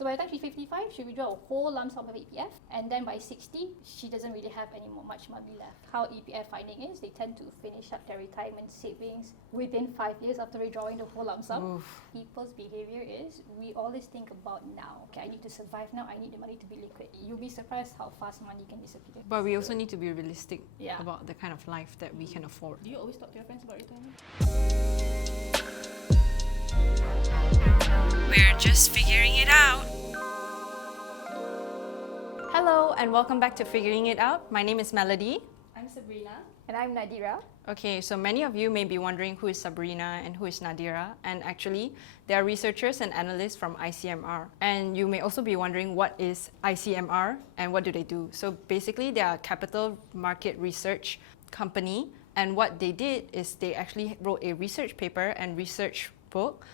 So by the time she's 55, she withdraw a whole lump sum of EPF, and then by 60, she doesn't really have much money left. How EPF finding is, they tend to finish up their retirement savings within 5 years after withdrawing the whole lump sum. Oof. People's behavior is, we always think about now. Okay, I need to survive now, I need the money to be liquid. You'll be surprised how fast money can disappear. But we also need to be realistic Yeah. about the kind of life that we can afford. Do you always talk to your friends about retirement? We're just figuring it out. Hello and welcome back to Figuring It Out. My name is Melody. I'm Sabreena. And I'm Nadhirah. Okay, so many of you may be wondering who is Sabreena and who is Nadhirah, and actually they are researchers and analysts from ICMR. And you may also be wondering what is ICMR and what do they do. So basically they are a capital market research company, and what they did is they actually wrote a research paper and research book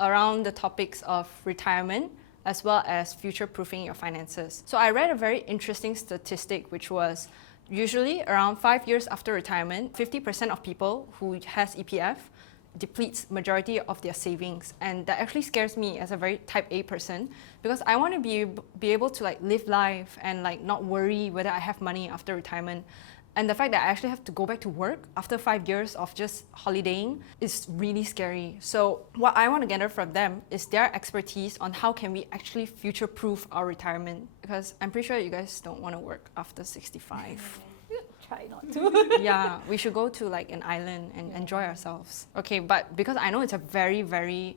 around the topics of retirement as well as future-proofing your finances. So I read a very interesting statistic, which was usually around 5 years after retirement, 50% of people who has EPF depletes majority of their savings, and that actually scares me as a very type A person, because I want to be able to like live life and like not worry whether I have money after retirement. And the fact that I actually have to go back to work after 5 years of just holidaying is really scary. So what I want to gather from them is their expertise on how can we actually future-proof our retirement. Because I'm pretty sure you guys don't want to work after 65. Try not to. Yeah, we should go to like an island and enjoy ourselves. Okay, but because I know it's a very, very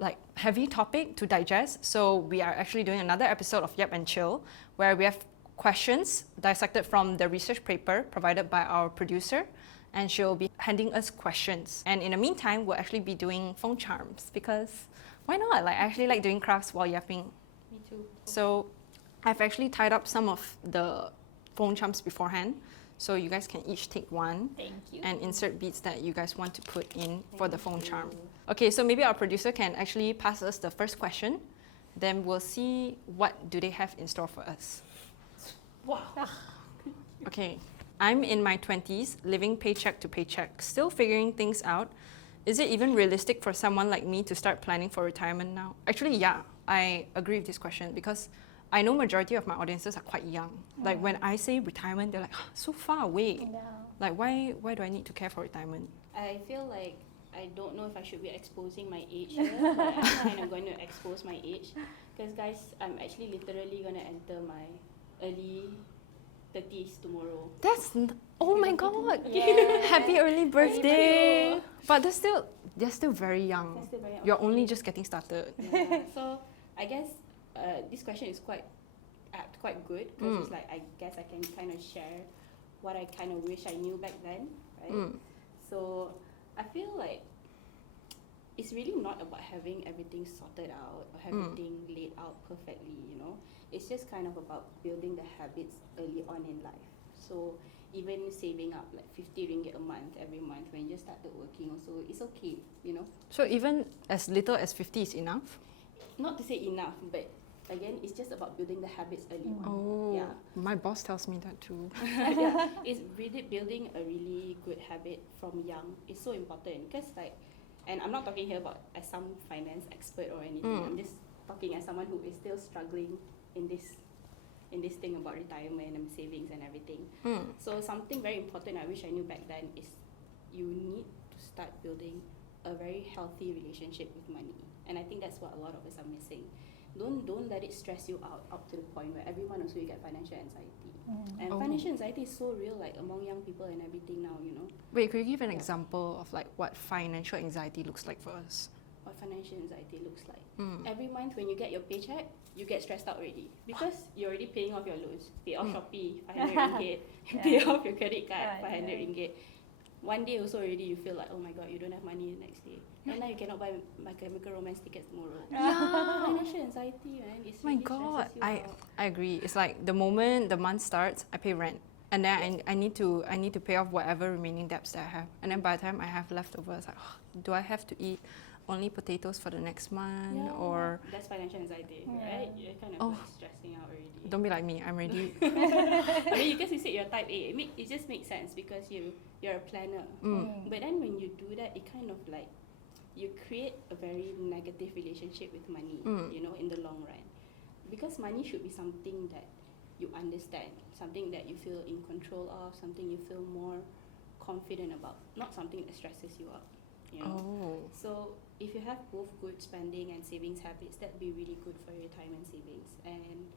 like heavy topic to digest, so we are actually doing another episode of Yep and Chill, where we have questions dissected from the research paper provided by our producer, and she'll be handing us questions. And in the meantime, we'll actually be doing phone charms, because why not? Like, I actually like doing crafts while yapping. Me too. So I've actually tied up some of the phone charms beforehand, so you guys can each take one Thank you. and insert beads that you guys want to put in for the phone charm. Okay, so maybe our producer can actually pass us the first question, then we'll see what do they have in store for us. Wow. Okay, I'm in my 20s, living paycheck to paycheck, still figuring things out. Is it even realistic for someone like me to start planning for retirement now? Actually, yeah, I agree with this question, because I know majority of my audiences are quite young. Like when I say retirement, they're like, so far away. Yeah. Like why do I need to care for retirement? I feel like I don't know if I should be exposing my age here, but I'm kind of going to expose my age. Because guys, I'm actually literally going to enter my early 30s tomorrow. Oh my god! Yeah. Happy early birthday! But they're still very young. That's still very young. You're only just getting started. Yeah. So I guess this question is quite good, because it's like I guess I can kind of share what I kind of wish I knew back then, right? So I feel like it's really not about having everything sorted out or everything laid out perfectly, you know. It's just kind of about building the habits early on in life. So even saving up like 50 ringgit a month every month when you just started working also, it's okay, you know. So even as little as 50 is enough? Not to say enough, but again, it's just about building the habits early on. Oh, Yeah. my boss tells me that too. Yeah, it's really building a really good habit from young. It's so important, because like, and I'm not talking here about as some finance expert or anything. I'm just talking as someone who is still struggling in this thing about retirement and savings and everything. So something very important I wish I knew back then is you need to start building a very healthy relationship with money, and I think that's what a lot of us are missing. Don't let it stress you out up to the point where everyone also you get financial anxiety. And financial anxiety is so real, like among young people and everything now, you know. Wait, could you give an example of like what financial anxiety looks like for us? What financial anxiety looks like. Every month when you get your paycheck, you get stressed out already, because you're already paying off your loans. Pay off Shopee, 500 ringgit. Pay off your credit card, 500 ringgit. One day also already you feel like, oh my god, you don't have money the next day. And now you cannot buy My Chemical Romance tickets tomorrow. Financial anxiety, man. It's My really god, stresses you out. I agree. It's like the moment the month starts, I pay rent. And then I need to pay off whatever remaining debts that I have. And then by the time I have leftovers, like, do I have to eat only potatoes for the next month, or that's financial anxiety, right? You're kind of like stressing out already. don't be like me, I'm ready. I mean, because you said you're type A, it just makes sense because you're a planner. But then when you do that, it kind of like you create a very negative relationship with money, you know, in the long run. because money should be something that you understand, something that you feel in control of, something you feel more confident about, not something that stresses you out, you know. Oh. So if you have both good spending and savings habits, that'd be really good for your retirement savings. And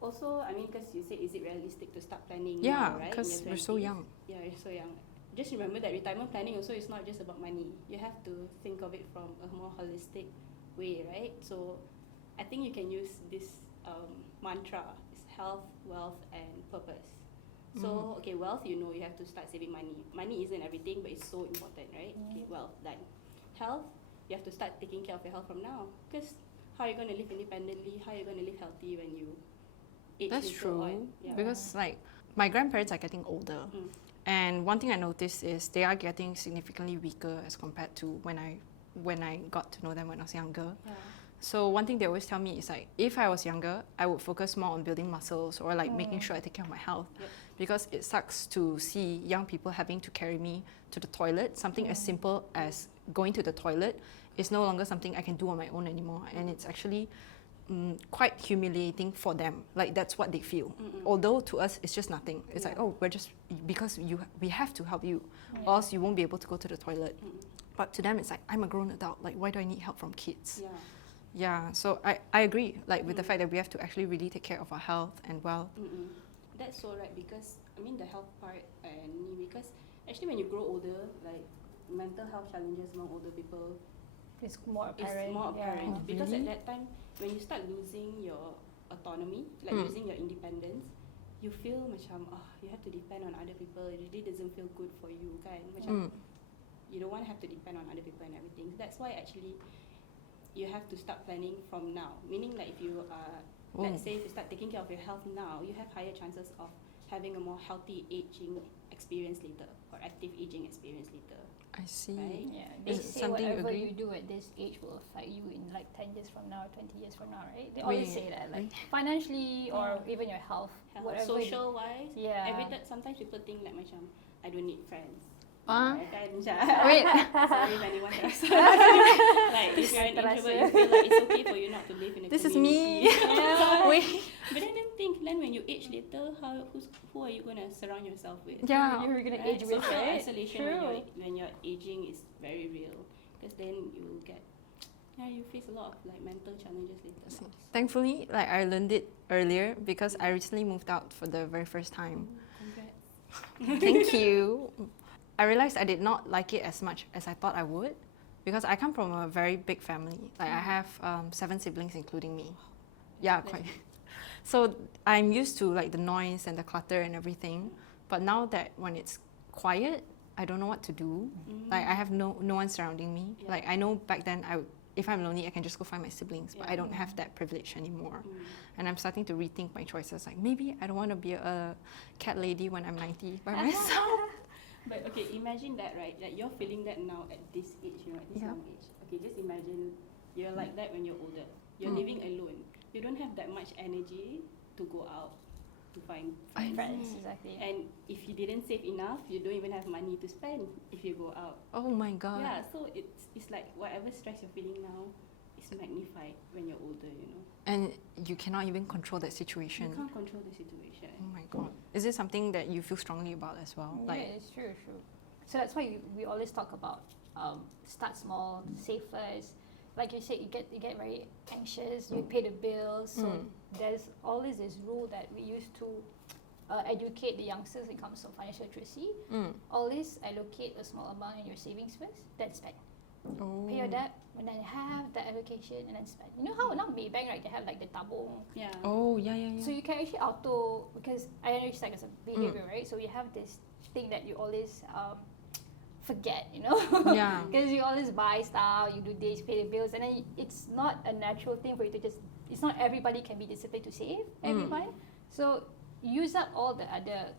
also, I mean, because you said, is it realistic to start planning Yeah, now, right? because we're so young. Yeah, you're so young. Just remember that retirement planning also is not just about money. You have to think of it from a more holistic way, right? So I think you can use this mantra, it's health, wealth, and purpose. So, okay, wealth, you know, you have to start saving money. Money isn't everything, but it's so important, right? Okay, wealth, done. Health, you have to start taking care of your health from now. Because how are you going to live independently? How are you going to live healthy when you age That's later true. on? Yeah. Because like my grandparents are getting older. And one thing I noticed is they are getting significantly weaker as compared to when I got to know them when I was younger. Yeah. So one thing they always tell me is like, if I was younger, I would focus more on building muscles or like making sure I take care of my health. Yep. Because it sucks to see young people having to carry me to the toilet. Something as simple as going to the toilet is no longer something I can do on my own anymore. And it's actually quite humiliating for them. Like that's what they feel. Although to us it's just nothing. It's like, oh, we're just, because we have to help you, or else you won't be able to go to the toilet. But to them it's like, I'm a grown adult. Like, why do I need help from kids? Yeah. Yeah, so I agree, like with the fact that we have to actually really take care of our health and wealth. That's so right, because I mean the health part, and because actually when you grow older, like mental health challenges among older people It's more apparent. is more apparent. Oh, Because really? at that time, when you start losing your autonomy, like losing your independence, you feel macam, you have to depend on other people. It really doesn't feel good for you, kan? Macam, you don't want to have to depend on other people and everything. That's why actually you have to start planning from now. Meaning like if you are, let's say if you start taking care of your health now, you have higher chances of having a more healthy aging experience later, or active aging experience later. I see. Right? Yeah, they Is it say something you whatever agree? you do at this age will affect you in like 10 years from now, 20 years from now, right? They always say that, like financially or even your health, whatever. Social wise, Yeah. sometimes people think like macam, I don't need friends. Ah. Kan, Wait. sorry if anyone else. Like if you're an introvert, you feel like it's okay for you not to live in a This is community. me. Yeah. Wait. But then think, when you age later, who are you gonna surround yourself with? Yeah. You're gonna Right? age with, Social right? isolation True. when you're aging is very real, because then you get, you face a lot of like mental challenges later. Thankfully, like I learned it earlier because I recently moved out for the very first time. Congrats. Thank you. I realized I did not like it as much as I thought I would, because I come from a very big family. Like I have 7 siblings including me. Yeah, quite. So I'm used to like the noise and the clutter and everything. But now that when it's quiet, I don't know what to do. Like I have no one surrounding me. Yeah. Like I know back then if I'm lonely, I can just go find my siblings, but Yeah. I don't have that privilege anymore. And I'm starting to rethink my choices. Like maybe I don't want to be a cat lady when I'm 90 by myself. But okay, imagine that, right? Like you're feeling that now at this age, at this young age. Okay, just imagine you're like that when you're older. You're living alone. You don't have that much energy to go out to find friends. Friends, exactly. And if you didn't save enough, you don't even have money to spend if you go out. Oh my god. Yeah, so it's like whatever stress you're feeling now is magnified when you're older, And you cannot even control that situation. You can't control the situation. Oh my god. Is it something that you feel strongly about as well? Yeah, it's true. So that's why we always talk about start small, save first. Like you said, you get very anxious. You pay the bills. So there's always this rule that we used to educate the youngsters when it comes to financial literacy. Always allocate a small amount in your savings first, then spend. Pay your debt, and then have that allocation, and then spend. You know how now Maybank, right? They have like the tabung. Yeah. Oh yeah. So you can actually auto, because I understand it's a behavior, right? So you have this thing that you always forget, Yeah. because you always buy stuff, you do this, pay the bills, and then it's not a natural thing for you to just, it's not everybody can be disciplined to save every month. So use up all the other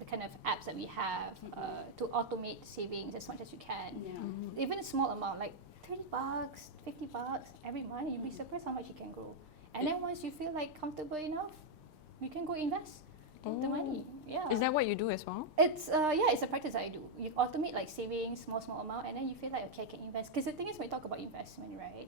the kind of apps that we have to automate savings as much as you can. Yeah. Even a small amount, like $30, $50 every month, you'll be surprised how much you can grow. And then once you feel like comfortable enough, you can go invest. the money. Yeah. Is that what you do as well? It's it's a practice I do. You automate like savings, small amount, and then you feel like, okay, I can invest. Because the thing is, when we talk about investment, right?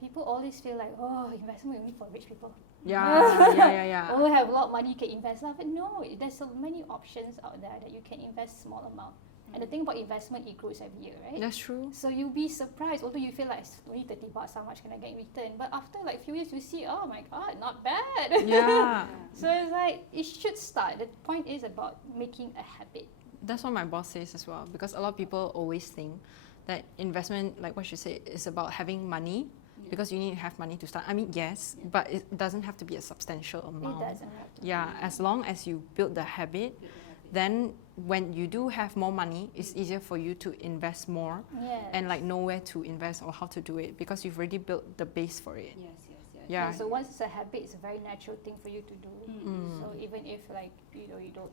People always feel like, oh, investment only for rich people. Yeah. Oh, have a lot of money, you can invest. But no, there's so many options out there that you can invest small amount. And the thing about investment, it grows every year, right? That's true. So you'll be surprised, although you feel like it's only 30 bucks, how much can I get in return? But after like a few years, you see, oh my god, not bad. Yeah. So it's like, it should start. The point is about making a habit. That's what my boss says as well, because a lot of people always think that investment, like what you said, is about having money, because you need to have money to start. I mean, yes, but it doesn't have to be a substantial amount. It doesn't have to. Yeah, as long as you build the habit, then when you do have more money, it's easier for you to invest more and like know where to invest or how to do it, because you've already built the base for it. Yeah. So once it's a habit, it's a very natural thing for you to do. So even if like you don't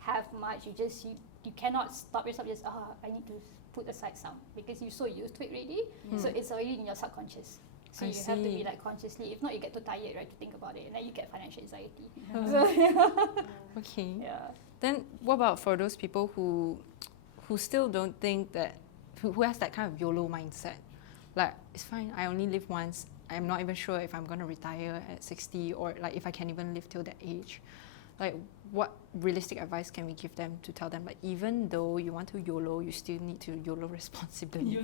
have much, you cannot stop yourself just I need to put aside some, because you're so used to it already. So it's already in your subconscious. So you have to be like consciously. If not, you get too tired, right, to think about it, and then you get financial anxiety. Okay. Yeah. Then what about for those people who still don't think that, who has that kind of YOLO mindset? Like, it's fine, I only live once. I'm not even sure if I'm going to retire at 60, or like if I can even live till that age. Like, what realistic advice can we give them to tell them, like, even though you want to YOLO, you still need to YOLO responsibly?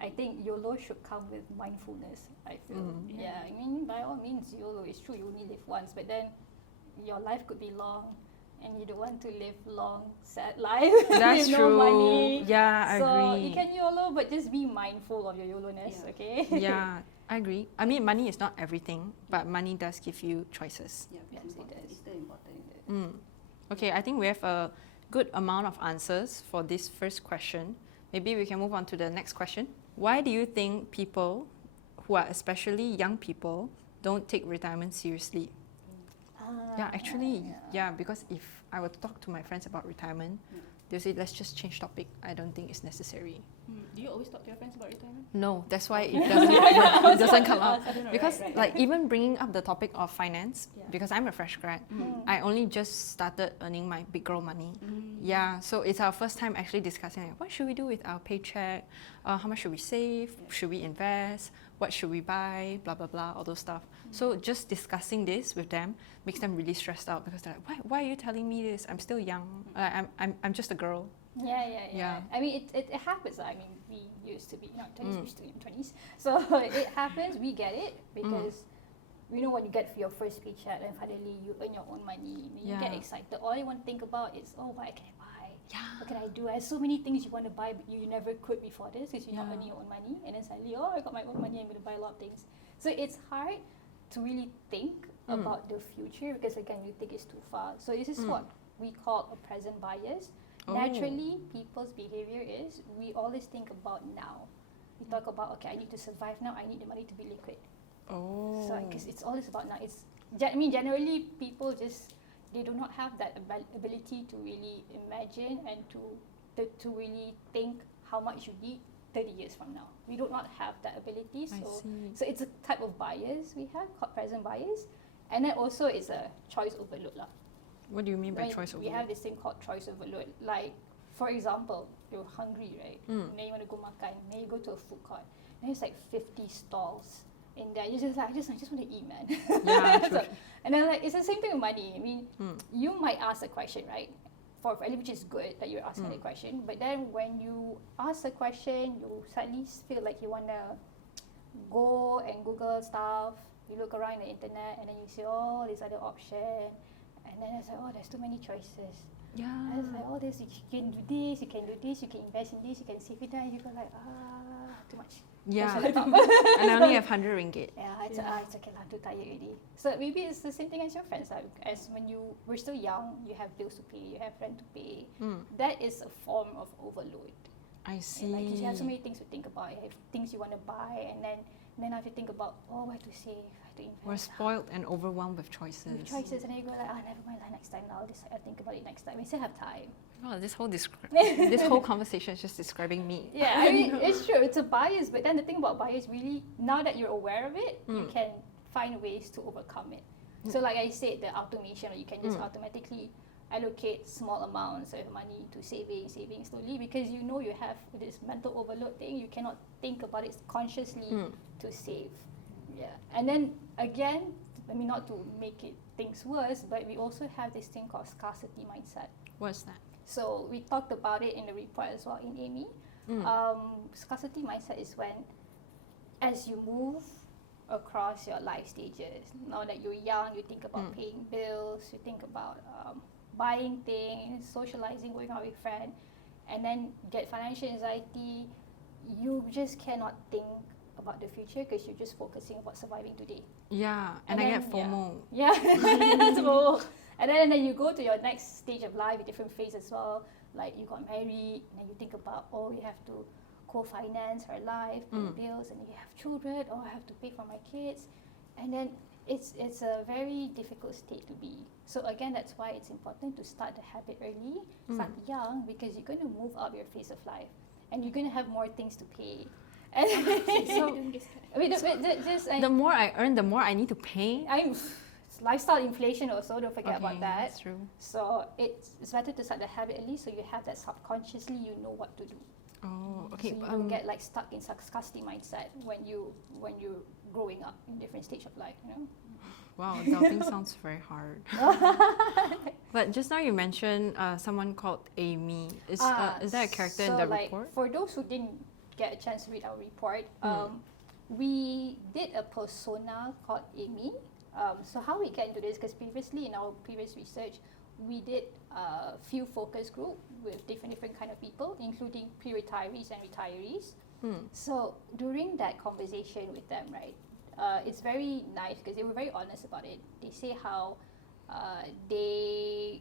I think YOLO should come with mindfulness, I feel. Yeah, I mean, by all means, YOLO is true, you only live once, but then your life could be long, and you don't want to live long, sad life That's with true. no money. Yeah, I so agree. you can YOLO, but just be mindful of your YOLO-ness, okay? Yeah, I agree. I mean, money is not everything, but money does give you choices. Yeah, Yes, it does. it's still important. Okay, I think we have a good amount of answers for this first question. Maybe we can move on to the next question. Why do you think people, who are especially young people, don't take retirement seriously? Because if I were to talk to my friends about retirement, they'll say, let's just change topic. I don't think it's necessary. Do you always talk to your friends about retirement? No, that's why it doesn't come up. I don't know, Because right. like even bringing up the topic of finance, because I'm a fresh grad, I only just started earning my big girl money. Yeah, so it's our first time actually discussing like, what should we do with our paycheck? How much should we save? Should we invest? What should we buy? Blah, blah, blah, all those stuff. So just discussing this with them makes them really stressed out, because they're like, why are you telling me this? I'm still young. I'm just a girl. Yeah. I mean, it happens. I mean, we used to be not 20s, we used to be in 20s. So it happens. We get it, because you know when you get your first paycheck and finally you earn your own money, you get excited. All you want to think about is, what can I buy? What can I do? There's so many things you want to buy, but you never could before this, because you're not earning your own money. And then suddenly, I got my own money, I'm going to buy a lot of things. So it's hard to really think about the future, because again, you think it's too far. So this is what we call a present bias. Naturally, people's behavior is, we always think about now. We talk about, okay, I need to survive now, I need the money to be liquid. So because it's always about now. Generally people they do not have that ability to really imagine and to really think how much you need 30 years from now. We do not have that ability. So it's a type of bias we have called present bias. And then also it's a choice overload. What do you mean by choice overload? We have this thing called choice overload. Like, for example, you're hungry, right? Then you want to go makan. Then you go to a food court. Then it's like 50 stalls in there. You're just like, I just want to eat, man. Yeah, true. And then like, it's the same thing with money. I mean, you might ask a question, right? Which is good that you're asking a question. But then when you ask a question, you suddenly feel like you want to go and Google stuff. You look around the internet and then you see all these other options. And then it's like, there's too many choices. And it's like, this, you can do this, you can do this, you can invest in this, you can save it, and you go like, too much. Yeah, and I only have 100 ringgit. It's okay, I'm too tired already. So maybe it's the same thing as your friends. Like, as when we're still young, you have bills to pay, you have rent to pay. That is a form of overload. I see. And like, you have so many things to think about. You have things you want to buy, and then I have to think about, where to save, how to invest. We're spoiled and overwhelmed with choices. And then you go like, never mind, next time. I'll think about it next time. We still have time. Oh, this whole conversation is just describing me. Yeah, I mean, it's true. It's a bias, but then the thing about bias, really, now that you're aware of it, you can find ways to overcome it. So like I said, the automation, you can just automatically allocate small amounts of money to saving slowly, because you know you have this mental overload thing. You cannot think about it consciously to save. Yeah. And then again, I mean, not to make it things worse, but we also have this thing called scarcity mindset. What's that? So we talked about it in the report as well in Amy. Scarcity mindset is when, as you move across your life stages, now that you're young, you think about paying bills, you think about buying things, socializing, going out with friends, and then get financial anxiety. You just cannot think about the future because you're just focusing about surviving today. Yeah, and I get FOMO. Yeah, that's FOMO. And then you go to your next stage of life, a different phase as well. Like you got married, and then you think about, oh, you have to co-finance her life, pay bills, and you have children, oh, I have to pay for my kids. And then it's a very difficult state to be. So again, that's why it's important to start the habit early, start young, because you're going to move up your phase of life, and you're going to have more things to pay. The more I earn, the more I need to pay. It's lifestyle inflation also, don't forget about that. That's true. So it's better to start the habit early, so you have that subconsciously, you know what to do. Oh, okay. So you don't get like stuck in scarcity mindset when you're growing up in different stage of life, you know. Wow, adulting sounds very hard. But just now you mentioned someone called Amy. Is that a character in the report? For those who didn't get a chance to read our report, we did a persona called Amy. So how we get into this, because previously in our previous research, we did a few focus group with different kind of people, including pre-retirees and retirees. So during that conversation with them, right, it's very nice because they were very honest about it. They say how they,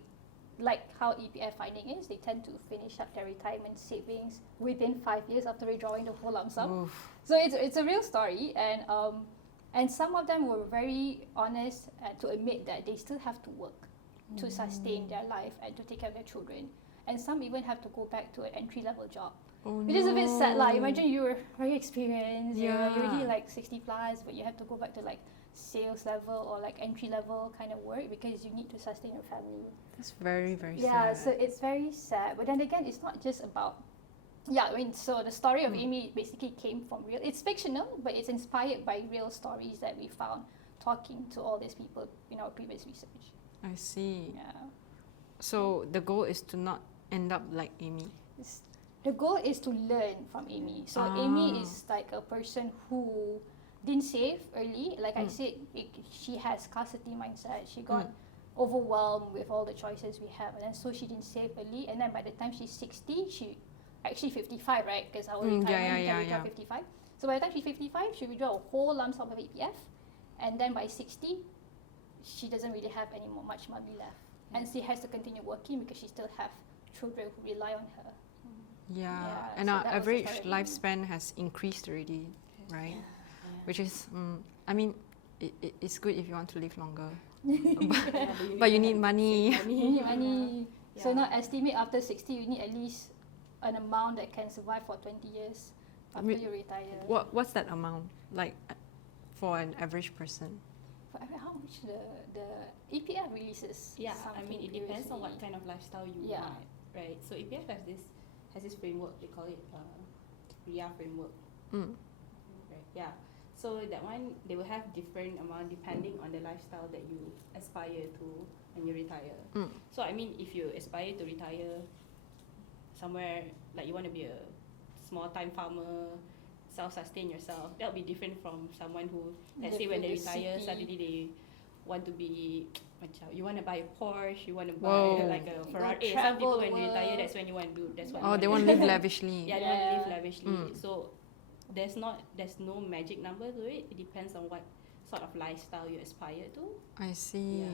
like how EPF finding is, they tend to finish up their retirement savings within 5 years after withdrawing the whole lump sum. Oof. So it's a real story, and some of them were very honest to admit that they still have to work to sustain their life and to take care of their children. And some even have to go back to an entry-level job. Which is a bit sad. Like, imagine you were very experienced, you're already like 60 plus, but you have to go back to like sales level or like entry level kind of work because you need to sustain your family. That's very, very sad. Yeah, so it's very sad. But then again, it's not just about, so the story of Amy basically came from real, it's fictional, but it's inspired by real stories that we found talking to all these people in our previous research. I see. Yeah. So the goal is to not end up like Amy. The goal is to learn from Amy. So Amy is like a person who didn't save early. Like I said, she has scarcity mindset. She got overwhelmed with all the choices we have, and then so she didn't save early. And then by the time she's 60, she actually 55, right? Because our retirement can withdraw 55. So by the time she's 55, she withdraw a whole lump sum of EPF, and then by 60, she doesn't really have any more much money left, and she has to continue working because she still have children who rely on her. Yeah, and so our that was the average story. lifespan has increased already, right? Which is, I mean, it's good if you want to live longer, but you need money. You need money. So now estimate after 60, you need at least an amount that can survive for 20 years after you retire. What's that amount, like, for an average person? How much the EPF releases? Yeah, I mean, it depends on what previously. kind of lifestyle you want, right? So EPF has this framework, they call it RIA framework. Right, yeah. So that one, they will have different amount depending on the lifestyle that you aspire to when you retire. So I mean, if you aspire to retire somewhere, like you want to be a small time farmer, self-sustain yourself, that'll be different from someone who, let's say when they retire, suddenly they want to be, you want to buy a Porsche, you want to buy like a Ferrari. Some people when they retire, that's when you want to do, that's what they want to live lavishly. Yeah, they want to live lavishly. So there's no magic number to it. It depends on what sort of lifestyle you aspire to. I see.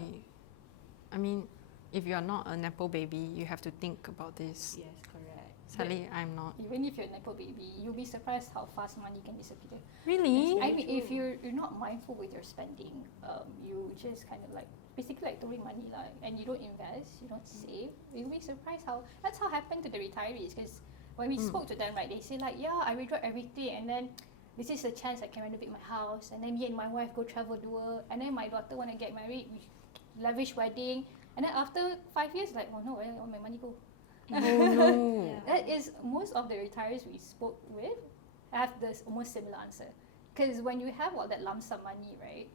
I mean, if you are not a Nepo baby, you have to think about this. Yes, correct. Sadly, I'm not. Even if you're a Nepo baby, you'll be surprised how fast money can disappear. Really? I mean, if you're not mindful with your spending, you just kind of like basically like throwing money and you don't invest, you don't save. You'll be surprised how happened to the retirees. Because when we spoke to them, right, they say like, I withdraw everything, and then this is a chance I can renovate my house, and then me and my wife go travel the world, and then my daughter want to get married, lavish wedding, and then after 5 years, like, oh no, where all my money go? Oh no. Yeah. That is most of the retirees we spoke with have this almost similar answer. Because when you have all that lump sum money, right,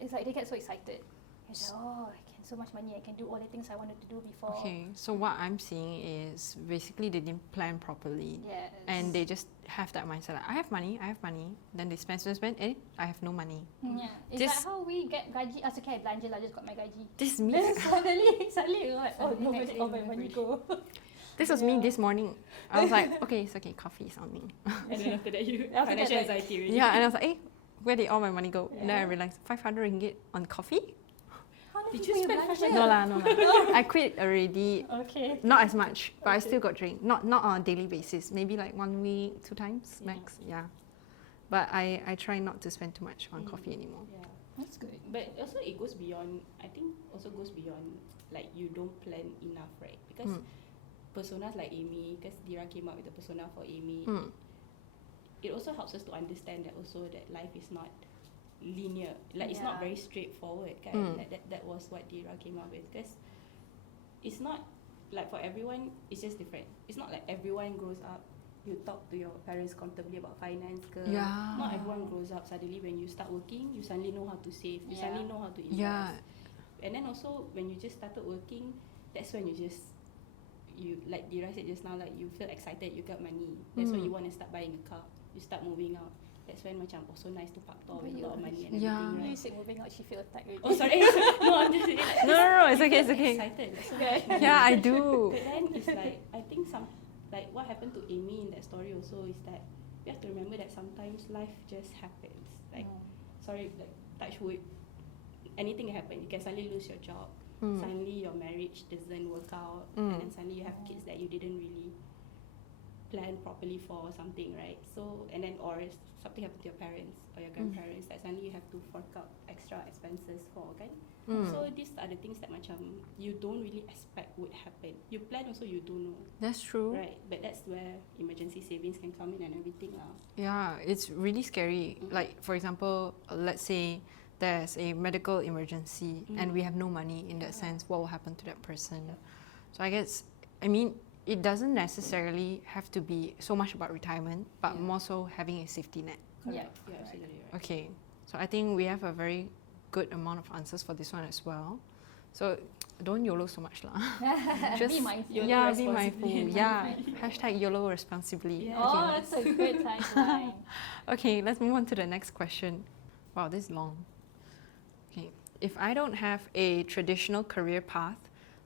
it's like they get so excited. It's like, oh, I can so much money, I can do all the things I wanted to do before. Okay, so what I'm seeing is basically they didn't plan properly. Yes. And they just have that mindset like, I have money. Then they spend, I have no money. Yeah. Is This- that how we get gaji? Okay, I belanja lah, just got my gaji. This is me. Then suddenly you're like, oh Suddenly no, next where day did all my you money have go? This was me this morning. I was like, okay, it's okay, coffee is on me. And then after that you After that, financial like- anxiety already. Yeah, and I was like, where did all my money go? And then I Yeah. realized 500 ringgit on coffee? How Did did you you spend belanja? 500? No lah, no lah. I quit already. Okay. Not as much, but I Okay. still got drink. Not on a daily basis. Maybe like 1 week, 2 times Yeah. max. Yeah. But I try not to spend too much on coffee anymore. Yeah. That's good. But also it goes beyond, I think also goes beyond like you don't plan enough, right? Because personas like Amy, because Dira came up with the persona for Amy, it also helps us to understand that also that life is not linear. Like it's not Yeah. very straightforward, kan? Like that was what Dira came up with. Because it's not like for everyone, it's just different. It's not like everyone grows up, you talk to your parents comfortably about finance ke. Yeah. Not everyone grows up suddenly when you start working, you suddenly know how to save, you Yeah. suddenly know how to invest. Yeah. And then also when you just started working, that's when you like Dira said just now, like you feel excited, you got money. That's when you want to start buying a car. You start moving out. That's when macam so nice to factor with a lot of money and Yeah. everything, You right? said moving out, she feel attacked already. Oh sorry, no, I'm just saying like No, it's you okay, feel it's okay. excited. So Yeah, I do. But then it's like I think like what happened to Amy in that story also is that you have to remember that sometimes life just happens. Like sorry, like touch wood, anything can happen. You can suddenly lose your job. Suddenly your marriage doesn't work out, and then suddenly you have kids that you didn't really plan properly for or something, right? So and then or something happened to your parents or your grandparents that suddenly you have to fork out extra expenses for, kan? So these are the things that macam you don't really expect would happen. You plan also, you don't know, That's true. right? But that's where emergency savings can come in and everything lah. Yeah, it's really scary. Like, for example, let's say there's a medical emergency and we have no money in that sense, what will happen to that person? So I guess, I mean, it doesn't necessarily have to be so much about retirement, but more so having a safety net. Yeah. You're absolutely right. Okay, so I think we have a very good amount of answers for this one as well. So don't YOLO so much lah. Be mindful. YOLO Yeah, be mindful. responsibly. Yeah, hashtag YOLO responsibly. Yeah. Oh, Okay. that's a good tagline. Okay, let's move on to the next question. Wow, this is long. Okay, if I don't have a traditional career path,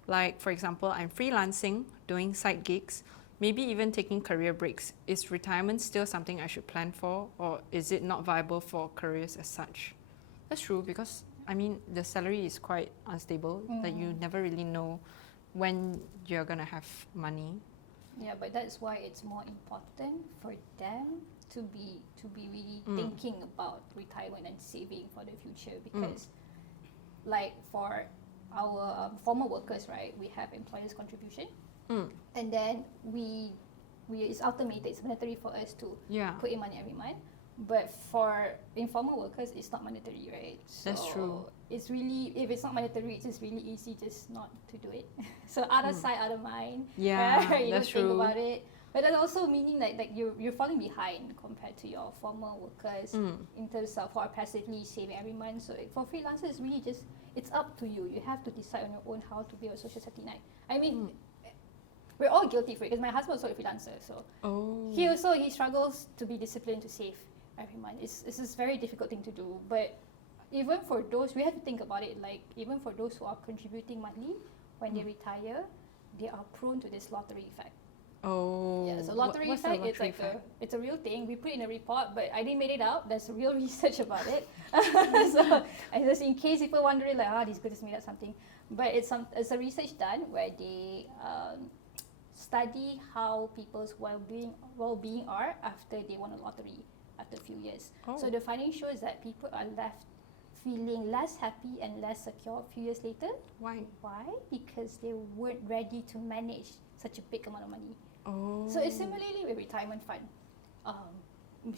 like for example, I'm freelancing, doing side gigs, maybe even taking career breaks, is retirement still something I should plan for, or is it not viable for careers as such? That's true, because I mean, the salary is quite unstable, that you never really know when you're gonna have money. Yeah, but that's why it's more important for them to be really thinking about retirement and saving for the future, because like for our former workers, right, we have employers' contribution, and then we it's automated, it's mandatory for us to Yeah, put in money every month. But for informal workers, it's not mandatory, right? So That's true. It's really, if it's not mandatory, it's just really easy just not to do it. So out of sight, out of mind. yeah, right? You that's don't think true. about it. But that's also meaning that like you're falling behind compared to your former workers in terms of who are passively saving every month. So for freelancers, it's really just, it's up to you. You have to decide on your own how to build a social safety net. I mean, we're all guilty for it, because my husband also a freelancer, so he struggles to be disciplined to save every month. It's a very difficult thing to do. But even for those, we have to think about it, like even for those who are contributing monthly, when they retire, they are prone to this lottery effect. Oh, Yeah, so lottery what's the effect, it's lottery like effect? it's a real thing. We put it in a report, but I didn't make it up. There's real research about it. So and just in case people wondering like, these guys just made up something. But it's a research done where they study how people's well-being are after they won a lottery after a few years. So the finding shows that people are left feeling less happy and less secure a few years later. Why? Why? Because they weren't ready to manage such a big amount of money. Oh. So it's similarly with retirement fund.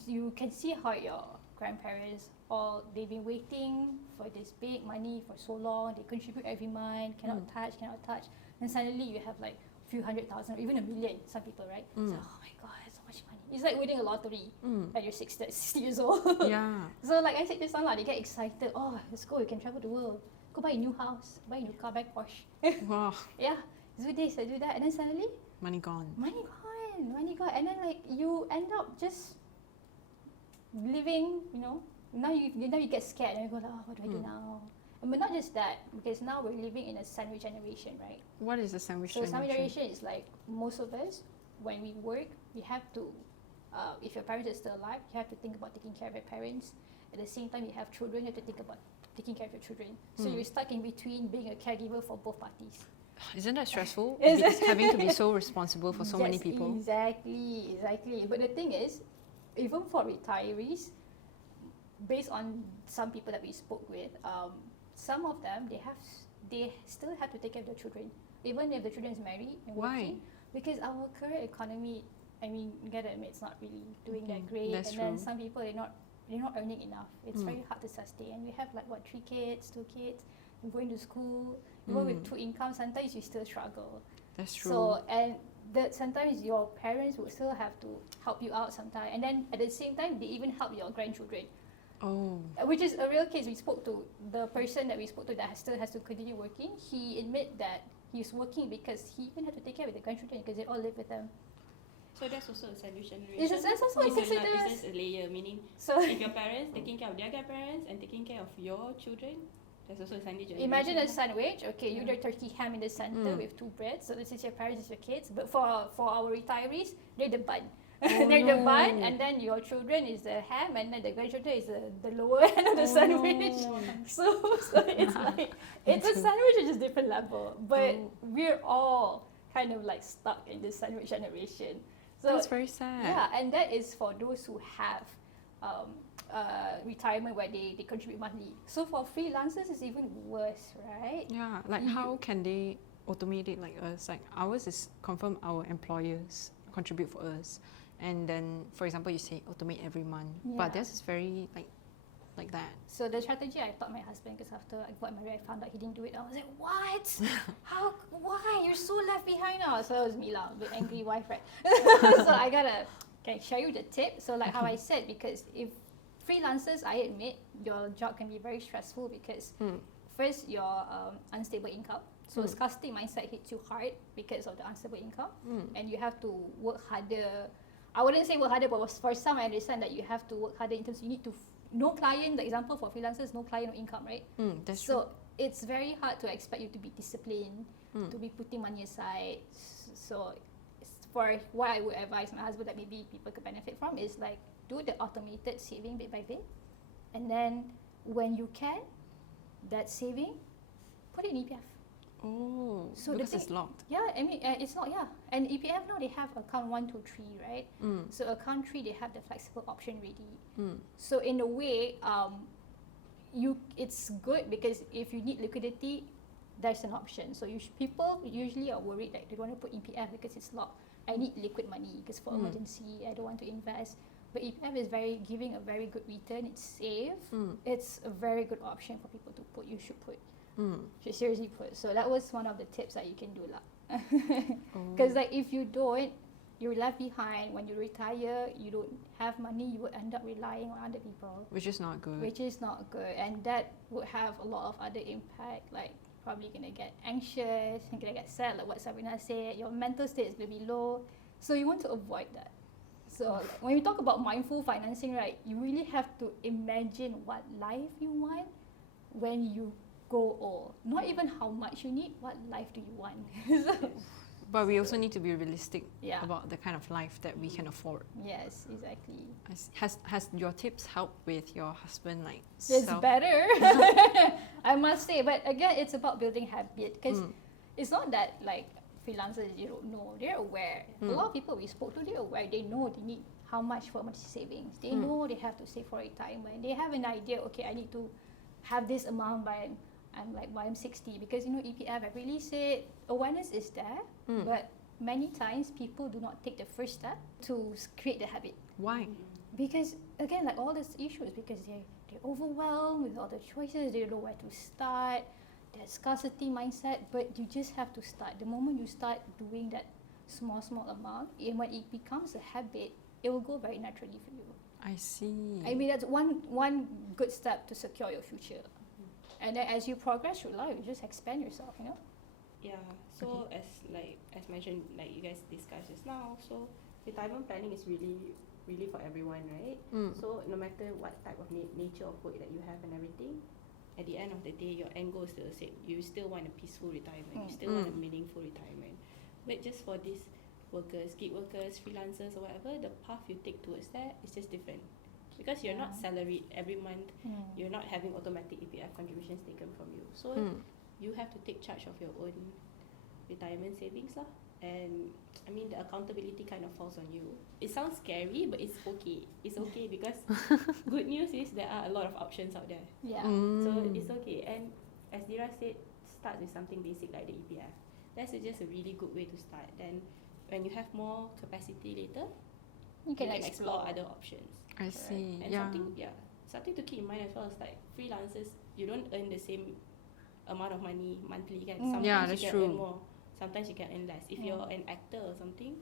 you can see how your grandparents, or they've been waiting for this big money for so long, they contribute every month, cannot touch, and suddenly you have like a few 100,000 or even $1 million, some people, right? So, oh my god, so much money. It's like winning a lottery at your 60 years old. Yeah. So like I said to someone, they get excited, oh, let's go, we can travel the world, go buy a new house, buy a new car, buy Porsche. Wow. Yeah, do this, do that, and then suddenly, Money gone. money gone, and then like you end up just living, now you get scared and you go like, oh, what do I do now? But not just that, because now we're living in a sandwich generation, right? What is the sandwich So generation? sandwich generation is like most of us, when we work, we have to, if your parents are still alive, you have to think about taking care of your parents. At the same time, you have children, you have to think about taking care of your children. So you're stuck in between being a caregiver for both parties. Isn't that stressful? Because having to be so responsible for so many Yes, people. Exactly. But the thing is, even for retirees, based on some people that we spoke with, some of them, they still have to take care of their children, even if the children is married and working. Because our current economy, I mean, you gotta admit, it's not really doing that great. That's and then true. some people, they're not earning enough. It's very hard to sustain. We have like 3 kids, 2 kids, you're going to school, even with 2 incomes, sometimes you still struggle. That's true. So, and that sometimes your parents will still have to help you out sometimes. And then at the same time, they even help your grandchildren. Oh. Which is a real case. We spoke to the person that we spoke to that still has to continue working. He admit that he's working because he even had to take care of the grandchildren because they all live with them. So that's also a sandwich generation. That's also it's it's a layer, meaning So if your parents taking care of their grandparents and taking care of your children, that's also a sandwich generation. imagine a sandwich. Okay, you the turkey ham in the center with 2 breads. So this is your parents, this is your kids. But for our retirees, they're the bun. They're the bun, and then your children is the ham, and then the grandchildren is the lower end of the sandwich. So it's like it's a sandwich at just different level, but we're all kind of like stuck in this sandwich generation. So That's very sad. yeah, and that is for those who have retirement where they contribute monthly. So for freelancers, it's even worse, right? Yeah, like how can they automate it like us? Like ours is confirm our employers contribute for us. And then, for example, you say automate every month, but theirs is very like that. So the strategy I taught my husband, because after I got married, I found out he didn't do it. I was like, what? How? Why? You're so left behind now. So it was me lah, the angry wife, right? So I gotta share you the tip. So like how I said, because if freelancers, I admit your job can be very stressful because first your unstable income. So scarcity mindset hits you hard because of the unstable income, and you have to work harder. I wouldn't say work harder, but for some I understand that you have to work harder in terms you need to no client. The example for freelancers, no client, no income, right? That's so true. it's very hard to expect you to be disciplined, to be putting money aside. So for what I would advise my husband that maybe people could benefit from is like do the automated saving bit by bit, and then when you can, that saving, put it in EPF. Oh, So because the it's locked. Yeah, I mean it's not and EPF now they have account 1, 2, 3, right? So account 3 they have the flexible option ready. So in a way, it's good because if you need liquidity, there's an option. So people usually are worried that they don't want to put EPF because it's locked. I need liquid money because for emergency I don't want to invest. But EPF is giving a very good return. It's safe. It's a very good option for people to put. You should put. Should seriously put. So that was one of the tips that you can do lah. Because like if you don't, you're left behind. When you retire, you don't have money. You would end up relying on other people, Which is not good. which is not good, and that would have a lot of other impact. Like probably gonna get anxious, you're gonna get sad. Like what Sabreena said, your mental state is gonna be low. So you want to avoid that. So like, when we talk about mindful financing, right, you really have to imagine what life you want when you go old. Not even how much you need, what life do you want? So, But we also need to be realistic Yeah. about the kind of life that we can afford. yes, exactly. Has your tips helped with your husband like It's better, I must say. But again, it's about building habit because it's not that like freelancers you don't know. They're aware. A lot of people we spoke to, they're aware. They know they need how much for emergency savings. They know they have to save for retirement. They have an idea. Okay, I need to have this amount by I'm 60 because EPF. I really said awareness is there, but many times people do not take the first step to create the habit. Why? Because again, like all these issues, because they're overwhelmed with all the choices, they don't know where to start, there's scarcity mindset, but you just have to start. The moment you start doing that small amount, and when it becomes a habit, it will go very naturally for you. I see. I mean, that's one good step to secure your future. And then as you progress through life, you just expand yourself, you know? Yeah. So as mentioned, like you guys discussed just now, so retirement planning is really for everyone, right? So no matter what type of nature of work that you have and everything, at the end of the day, your end goal is still the same. You still want a peaceful retirement. You still want a meaningful retirement. But just for these workers, gig workers, freelancers or whatever, the path you take towards that is just different. Because you're not salaried every month, you're not having automatic EPF contributions taken from you. So you have to take charge of your own retirement savings lah. And I mean, the accountability kind of falls on you. It sounds scary, but it's okay. It's okay because good news is there are a lot of options out there. Yeah. So it's okay. And as Dira said, start with something basic like the EPF. That's just a really good way to start. Then when you have more capacity later, You can explore other options. I see. And something to keep in mind as well is like freelancers, you don't earn the same amount of money monthly kan. Sometimes that's you can true. earn more, sometimes you can earn less. If you're an actor or something,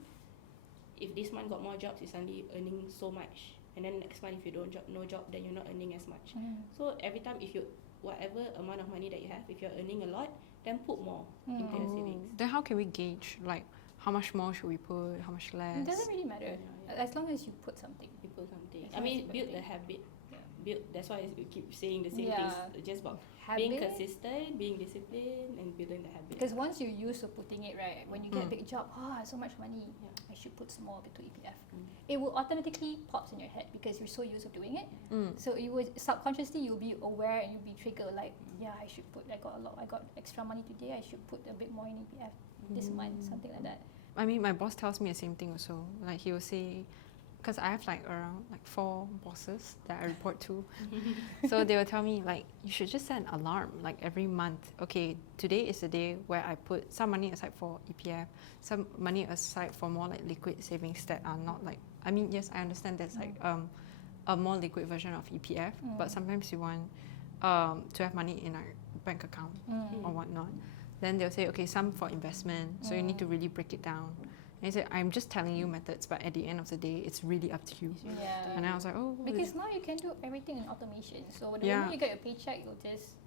if this month got more jobs, you're suddenly earning so much, and then next month if you don't no job, then you're not earning as much. So every time if you whatever amount of money that you have, if you're earning a lot, then put more into your savings. Then how can we gauge like how much more should we put, how much less? It doesn't really matter, as long as you put something. You put something. As I long as mean, you put build the something. habit. That's why we keep saying the same things. Just about being consistent, being disciplined, and building the habit. Because once you're used to putting it, right, when you get a big job, so much money, I should put some more into EPF. It will automatically pops in your head because you're so used to doing it. So you would subconsciously you'll be aware and you'll be triggered like, I should put. I got extra money today. I should put a bit more in EPF this month, something like that. I mean, my boss tells me the same thing also. Like he will say, because I have like around 4 bosses that I report to. So they will tell me like, you should just set an alarm like every month. Okay, today is the day where I put some money aside for EPF, some money aside for more like liquid savings that are not like, I mean, yes, I understand that's like a more liquid version of EPF, but sometimes you want to have money in our bank account or whatnot. Then they'll say, okay, some for investment, so you need to really break it down. And he said, I'm just telling you methods, but at the end of the day, it's really up to you. And then I was like, oh. Because now you can do everything in automation. So the moment you get your paycheck,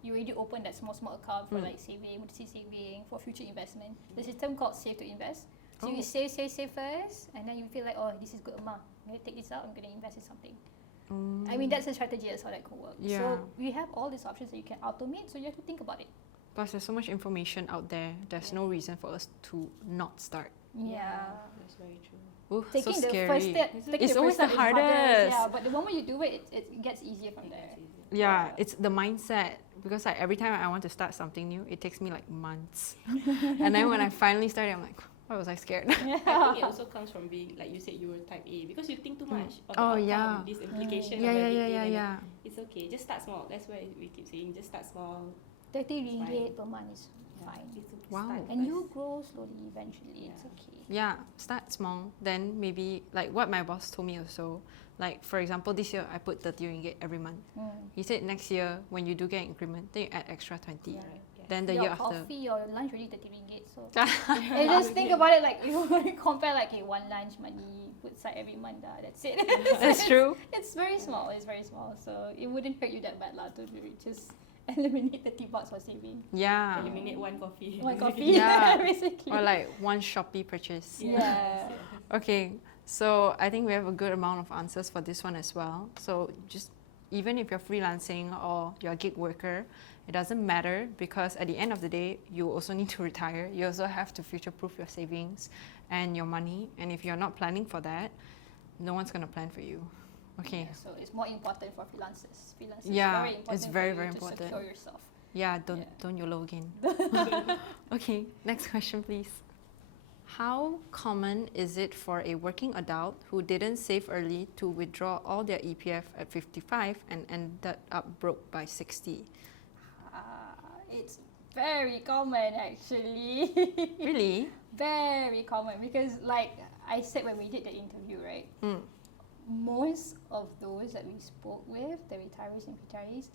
you already open that small account for like saving, emergency saving, for future investment. The system called Save to Invest. So you save first, and then you feel like, this is good amount. I'm going to take this out, I'm going to invest in something. I mean, that's a strategy, that's how that could work. So we have all these options that you can automate, so you have to think about it. Plus, there's so much information out there. There's no reason for us to not start. That's very true. Ooh, Taking so the scary. first step, It's always the is hardest. Yeah, but the moment you do it, it gets easier from there. Yeah, it's the mindset. Because like every time I want to start something new, it takes me like months. And then when I finally started, I'm like, why was I scared? I think it also comes from being, like you said, you were type A. Because you think too much of the outcome, this implication of everything. Yeah. It's okay. Just start small. That's why we keep saying, just start small. 30 ringgit per month is fine. Wow. And you grow slowly eventually. It's okay. Yeah, start small. Then maybe like what my boss told me also. Like for example, this year I put 30 ringgit every month. He said next year when you do get increment, then you add extra 20. Then the your year after. Your coffee or lunch really 30 ringgit. So and just think about it like you compare like one lunch money put aside every month. That's it. That's true. It's very small. It's very small. So it wouldn't hurt you that bad to just eliminate 30 bucks for saving. Yeah. Eliminate one coffee. One coffee. Yeah. Basically. Or like one Shopee purchase. Yeah. Okay, so I think we have a good amount of answers for this one as well. So just even if you're freelancing or you're a gig worker, it doesn't matter because at the end of the day, you also need to retire. You also have to future-proof your savings and your money. And if you're not planning for that, no one's going to plan for you. Okay. Yeah, so it's more important for freelancers. Yeah, very important it's very, very to important. secure yourself. Yeah, don't YOLO again. Okay, next question, please. How common is it for a working adult who didn't save early to withdraw all their EPF at 55 and ended up broke by 60? It's very common actually. Really? Very common because like I said when we did the interview, right? most of those that we spoke with, the retirees and retirees,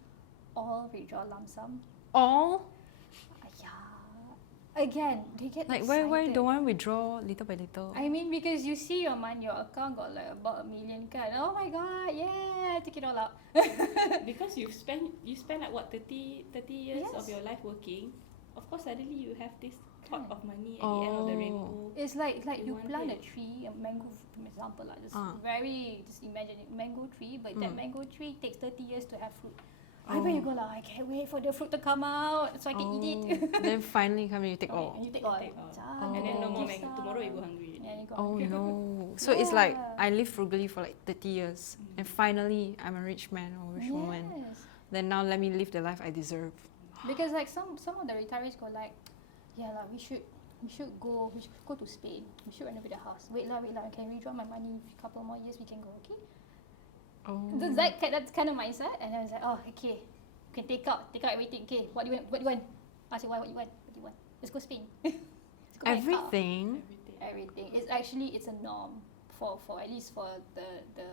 all withdraw lump sum. All? Yeah. Again, they get Like, excited. why don't want withdraw little by little? I mean, because you see your money, your account got like about 1 million kan. Oh my god, yeah, take it all out. Because you spend like what 30 years of Yes. your life working. Of course, suddenly you have this pot of money at the end of the rainbow. It's like you You want plant a it. tree, a mango, for example, like just Ah. just imagine it, mango tree, but that mango tree takes 30 years to have fruit. Oh. I bet you go like, I can't wait for the fruit to come out so I can eat it. Then finally come and you take Okay, all. And you take all. Take all. Jangan And then no more risau. mango. Tomorrow you go hungry. Yeah, you go Oh hungry. no. So it's like Yeah. I lived frugally for like 30 years and finally I'm a rich man or rich woman. Yes. Then now let me live the life I deserve. Because like some of the retirees go like, yeah lah, we should go to Spain. We should renovate the house. Wait lah, I can withdraw my money. A couple more years we can go, okay? Oh. That's kind of mindset. And I was like, oh, okay, you can take out everything. Okay, what do you want? Ask you what you want. Let's go Spain. Let's go buy a car. Everything. Everything. It's a norm for at least for the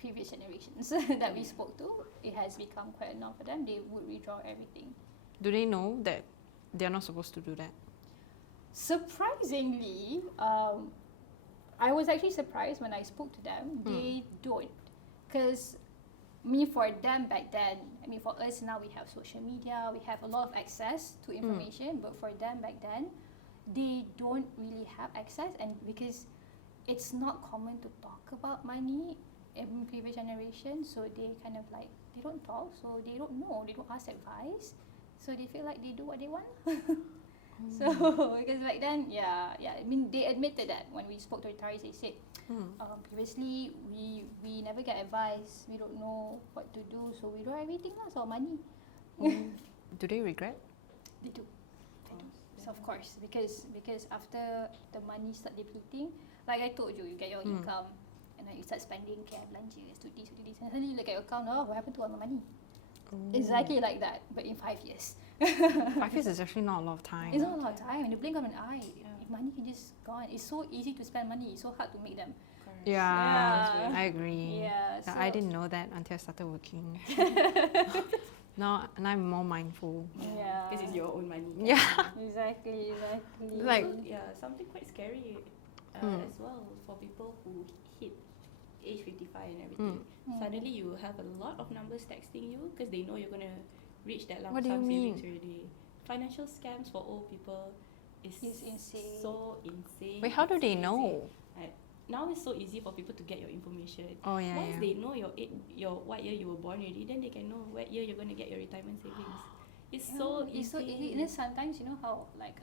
previous generations that we spoke to. It has become quite a norm for them. They would withdraw everything. Do they know that they're not supposed to do that? Surprisingly, I was actually surprised when I spoke to them. They don't, because for them back then, for us now we have social media, we have a lot of access to information, but for them back then, they don't really have access, and because it's not common to talk about money in previous generations, so they kind of like, they don't talk, so they don't know, they don't ask advice, so they feel like they do what they want. So because back then, they admitted that when we spoke to retirees, they said previously we never get advice, we don't know what to do, so we do everything lah, so money. Do they regret? They do. So of course, because after the money start depleting, like I told you, you get your income and then you start spending, okay, belanja, let's do this, and suddenly you look at your account, oh, what happened to all my money? Exactly like that, but in 5 years. 5 years is actually not a lot of time. It's not a lot of time. In the blink of an eye, money can just gone. It's so easy to spend money. It's so hard to make them. Yeah, I agree. Yeah, Yeah, I didn't know that until I started working. Now I'm more mindful. Yeah. Because it's your own money. Yeah. Exactly. Like- So, yeah, something quite scary as well for people who hit age 55 and everything. Suddenly you have a lot of numbers texting you because they know you're going to reach that lump What do you sum savings mean? already. Financial scams for old people is It's insane. so insane. Wait, how do It's they crazy. know? Now it's so easy for people to get your information. Oh yeah, Once yeah. they know your what year you were born already, then they can know what year you're going to get your retirement savings. It's so It's so easy. easy. And then sometimes, you know how like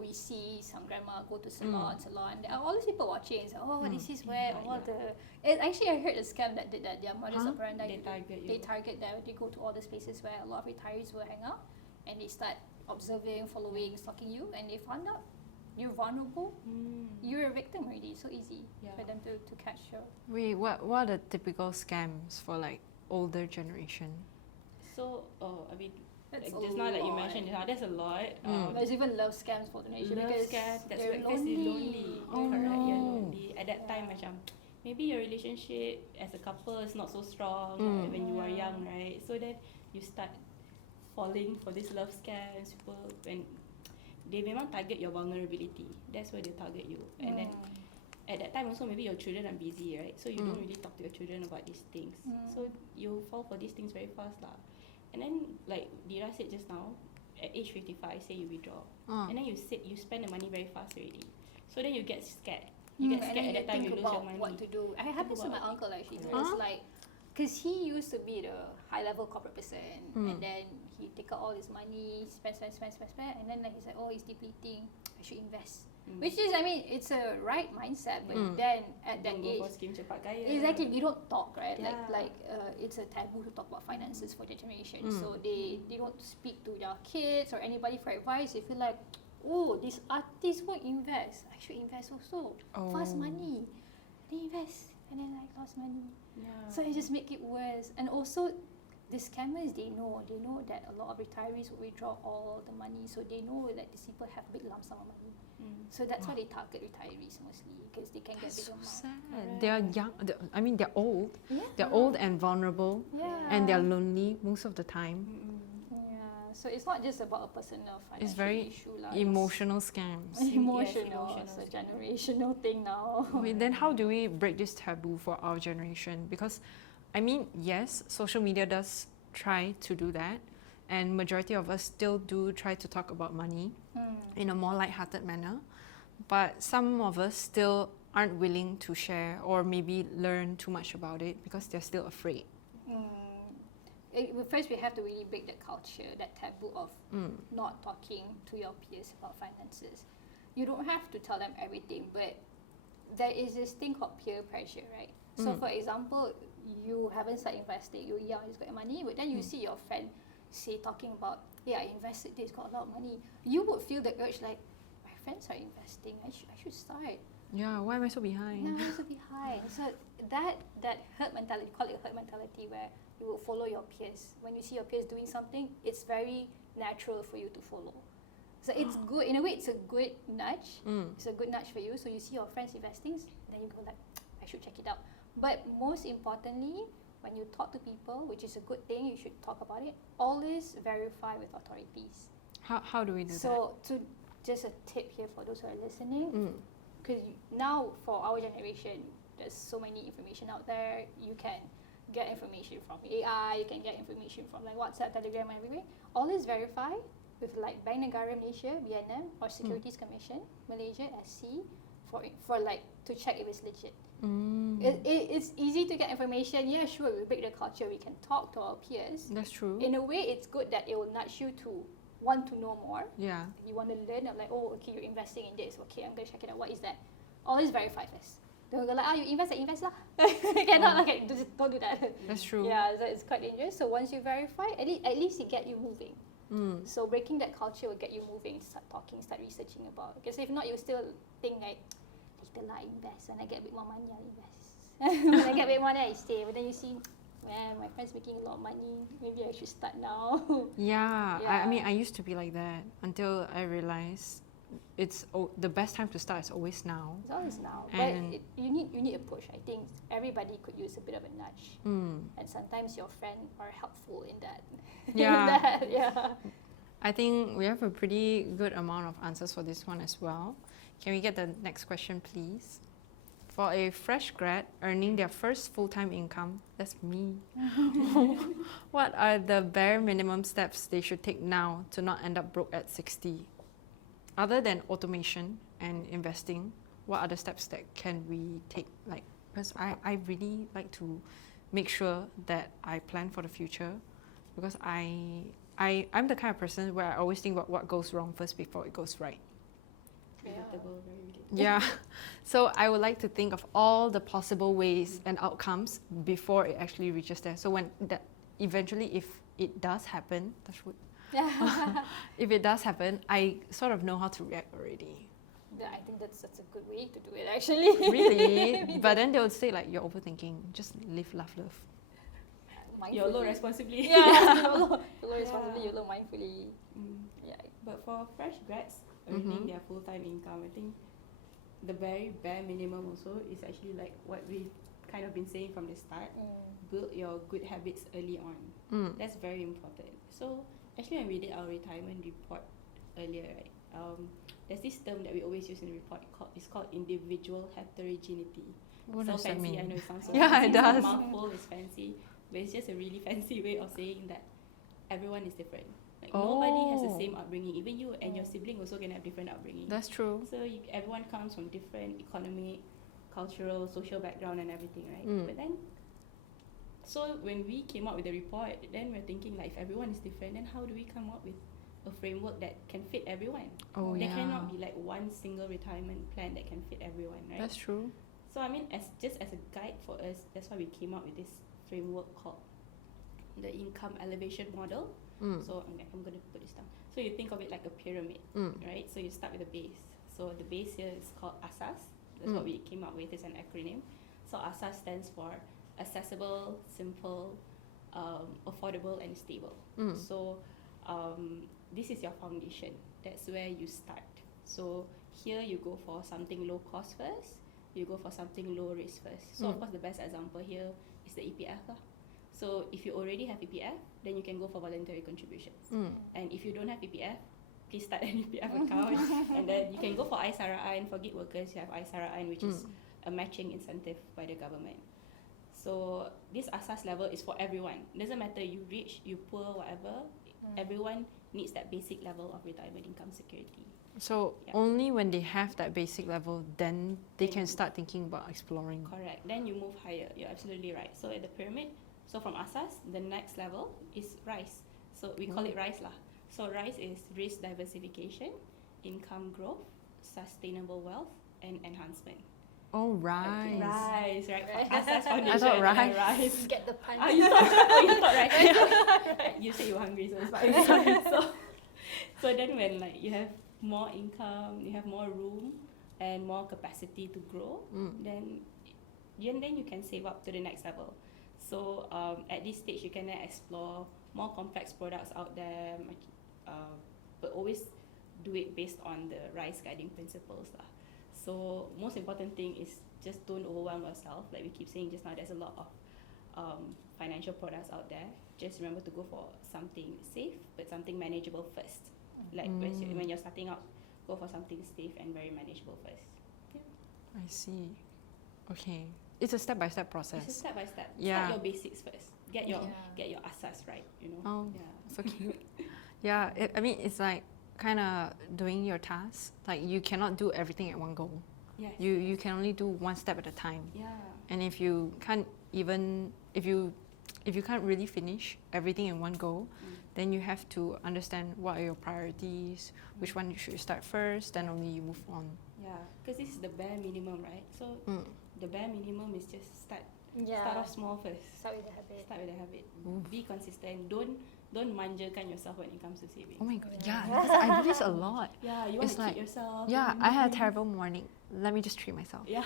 we see some grandma go to salon, there are all these people watching. So, this is where all the. Actually, I heard a scam that did that. Their mothers of Miranda, They target you. they target them. They go to all these places where a lot of retirees will hang out, and they start observing, following, stalking you, and they found out you're vulnerable. You're a victim already. So easy for them to catch you. Wait, what are the typical scams for like older generation? So, That's like a just now that you lot. mentioned, that's a lot. There's even love scams for the nation Love because scam, that's they're right, because you're lonely. Oh, Correct, no. you're lonely. At that time, macam, maybe your relationship as a couple is not so strong when you are young, right? So then you start falling for these love scams. People, when they memang target your vulnerability. That's where they target you. And then at that time also maybe your children are busy, right? So you don't really talk to your children about these things. So you fall for these things very fast lah. And then like Dira said just now, at age 55, say you withdraw. And then you spend the money very fast already. So then you get scared. You get and scared then at that time you think lose your about money. what to do. It happens to my about uncle actually. He Correct. was like, because he used to be the high level corporate person, and then he take out all his money, spend, and then like he's like, oh, it's depleting. I should invest. Which is, it's a right mindset, but then at that Don't go age, for scheme cepat kaya. exactly, we don't talk, right? Yeah. It's a taboo to talk about finances for their generation. So they don't speak to their kids or anybody for advice. They feel like, oh, this artist won't invest. I should invest also. Fast money. They invest and then like lost money. Yeah. So it just make it worse. And also, the scammers, they know that a lot of retirees will withdraw all the money, so they know that these people have big lump sum of money. So that's why they target retirees mostly, because they can That's get so big amount. sad. They are young. They're old. Yeah. They're old and vulnerable, Yeah. and they're lonely most of the time. Yeah. So it's not just about a personal financial It's very issue lah. emotional scams. Emotional. Yes, It's a emotional generational thing now. Wait, then how do we break this taboo for our generation? Because, I mean, yes, social media does try to do that, and majority of us still do try to talk about money in a more lighthearted manner, but some of us still aren't willing to share or maybe learn too much about it because they're still afraid. First, we have to really break that culture, that taboo of not talking to your peers about finances. You don't have to tell them everything, but there is this thing called peer pressure, right? So, for example, you haven't started investing, you're young, you just got your money, but then you see your friend say talking about, yeah, I invested this, got a lot of money. You would feel the urge like, my friends are investing, I should start. Yeah, why am I so behind? Yeah, I'm so behind. So that herd mentality, call it herd mentality, where you will follow your peers. When you see your peers doing something, it's very natural for you to follow. So it's good, in a way, it's a good nudge. It's a good nudge for you. So you see your friends investing, then you go like, I should check it out. But most importantly, when you talk to people, which is a good thing, you should talk about it, always verify with authorities. How do we do that? So just a tip here for those who are listening, because now for our generation, there's so many information out there. You can get information from AI, you can get information from like WhatsApp, Telegram, and everywhere. Always verify with like Bank Negara Malaysia, BNM, or Securities Commission, Malaysia, SC, for like to check if it's legit. It's easy to get information. Yeah, sure, we break the culture. We can talk to our peers. That's true. In a way, it's good that it will nudge you to want to know more. Yeah. You want to learn. I'm like, oh, okay, you're investing in this. Okay, I'm going to check it out. What is that? Always verify first. Don't go like, you invest lah. Cannot, okay, don't do that. That's true. Yeah, so it's quite dangerous. So once you verify, at least it get you moving. So breaking that culture will get you moving. Start talking, start researching about. Because if not, you still think like, later lah, invest. When I get a bit more money, I'll invest. When I get a bit more, then I stay. But then you see, man, my friend's making a lot of money. Maybe I should start now. Yeah. I mean, I used to be like that until I realized it's the best time to start is always now. It's always now. And But you need a push. I think everybody could use a bit of a nudge. And sometimes your friend are helpful in that. Yeah. Yeah. I think we have a pretty good amount of answers for this one as well. Can we get the next question, please? For a fresh grad earning their first full-time income, that's me, what are the bare minimum steps they should take now to not end up broke at 60? Other than automation and investing, what other steps that can we take? Like, because I really like to make sure that I plan for the future, because I'm the kind of person where I always think about what goes wrong first before it goes right. Relatable, very relatable. Yeah, so I would like to think of all the possible ways and outcomes before it actually reaches there. So when that eventually, if it does happen, touch wood, if it does happen, I sort of know how to react already. Yeah, I think that's a good way to do it actually. Really? But then they would say like, you're overthinking, just live, laugh, love. YOLO responsibly. Yeah, YOLO responsibly, YOLO mindfully. Yeah. But for fresh grads earning their full-time income, I think the very bare minimum also is actually like what we've kind of been saying from the start. Build your good habits early on. That's very important. So actually when we did our retirement report earlier, right, there's this term that we always use in the report it's called individual heterogeneity. What so does fancy, that mean? I know it sounds so Yeah, fancy. it does. It's a mouthful, it's fancy, but it's just a really fancy way of saying that everyone is different. Like nobody has the same upbringing. Even you and your sibling also can have different upbringing. That's true. So everyone comes from different economic, cultural, social background and everything, right? But then, so when we came up with the report, then we're thinking like, if everyone is different, then how do we come up with a framework that can fit everyone? There cannot be like one single retirement plan that can fit everyone, right? That's true. So I mean, as a guide for us, that's why we came up with this framework called the income elevation model. So I'm going to put this down. So you think of it like a pyramid, right? So you start with the base. So the base here is called ASAS. That's what we came up with. It's an acronym. So ASAS stands for accessible, simple, affordable and stable. So this is your foundation. That's where you start. So here you go for something low cost first. You go for something low risk first. So of course the best example here is the EPF lah. So if you already have EPF, then you can go for voluntary contributions. And if you don't have EPF, please start an EPF account. And then you can go for ICMR. For gig workers, you have ICMR, which is a matching incentive by the government. So this asas level is for everyone. Doesn't matter you rich, you poor, whatever. Everyone needs that basic level of retirement income security. So only when they have that basic level, then they can start thinking about exploring. Correct. Then you move higher. You're absolutely right. So at the pyramid, so from asas, the next level is RISE. So we call it RISE lah. So RISE is risk diversification, income growth, sustainable wealth, and enhancement. Oh, right. RISE, right? Asas foundation. I thought and RISE. RISE. Get the punch. You thought right. You said you were hungry, so it's fine. So then when like you have more income, you have more room and more capacity to grow, then you can save up to the next level. So at this stage, you can then explore more complex products out there, but always do it based on the RISE guiding principles lah. So most important thing is just don't overwhelm yourself. Like we keep saying just now, there's a lot of financial products out there. Just remember to go for something safe, but something manageable first. Like when you're starting out, go for something safe and very manageable first. Yeah. I see. Okay. It's a step-by-step process. It's a step-by-step. Yeah. Start your basics first. Get your asas right, you know. Oh, yeah. so cute. Yeah, I mean, it's like kind of doing your tasks. Like you cannot do everything at one go. Yes. You can only do one step at a time. Yeah. And if you can't really finish everything in one go, then you have to understand what are your priorities, which one you should start first, then only you move on. Yeah, because this is the bare minimum, right? So the bare minimum is just start off small first. Start with the habit. Start with the habit. Be consistent. Don't manjakan yourself when it comes to savings. Oh my god, yeah, I do this a lot. Yeah, you want It's to like, treat yourself. Yeah, I had a terrible morning. Let me just treat myself. Yeah.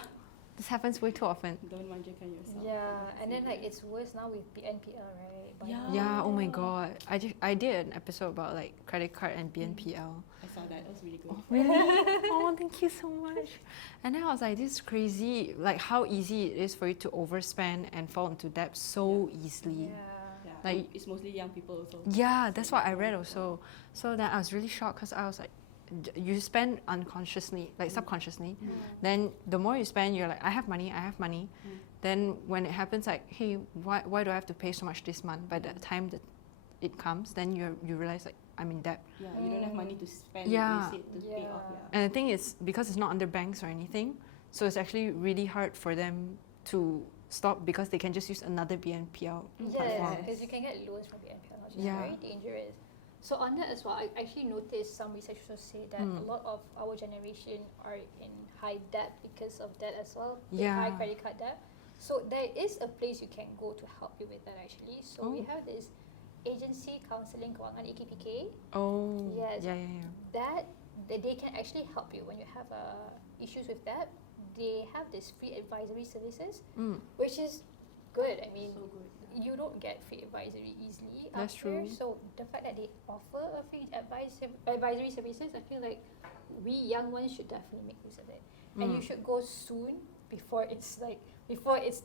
This happens way too often. Don't manjakan yourself. Yeah, and then like it's worse now with BNPL, right? Yeah, oh my god. I did an episode about like credit card and BNPL. I saw that. That was really good. Oh, really? Oh, thank you so much. And then I was like, this is crazy. Like how easy it is for you to overspend and fall into debt so easily. Yeah. Like it's mostly young people also. Yeah, that's what I read also. So then I was really shocked because I was like, you spend unconsciously, like subconsciously. Then the more you spend, you're like, I have money. Then when it happens, like, hey, why do I have to pay so much this month? By the time that it comes, then you realize like I'm in debt. Yeah, you don't have money to spend. Yeah. You to pay off. Yeah. And the thing is, because it's not under banks or anything, so it's actually really hard for them to stop because they can just use another BNPL platform. because you can get loans from BNPL, which is Yeah. very dangerous. So on that as well, I actually noticed some research also say that a lot of our generation are in high debt because of that as well. Yeah. High credit card debt. So there is a place you can go to help you with that actually. So we have this agency counselling kewangan AKPK. Oh. Yes. Yeah. That they can actually help you when you have issues with that. They have this free advisory services, which is good. I mean, So good. you don't get free advisory easily That's out there. true. So the fact that they offer a free advisory services, I feel like we young ones should definitely make use of it. And you should go soon before it's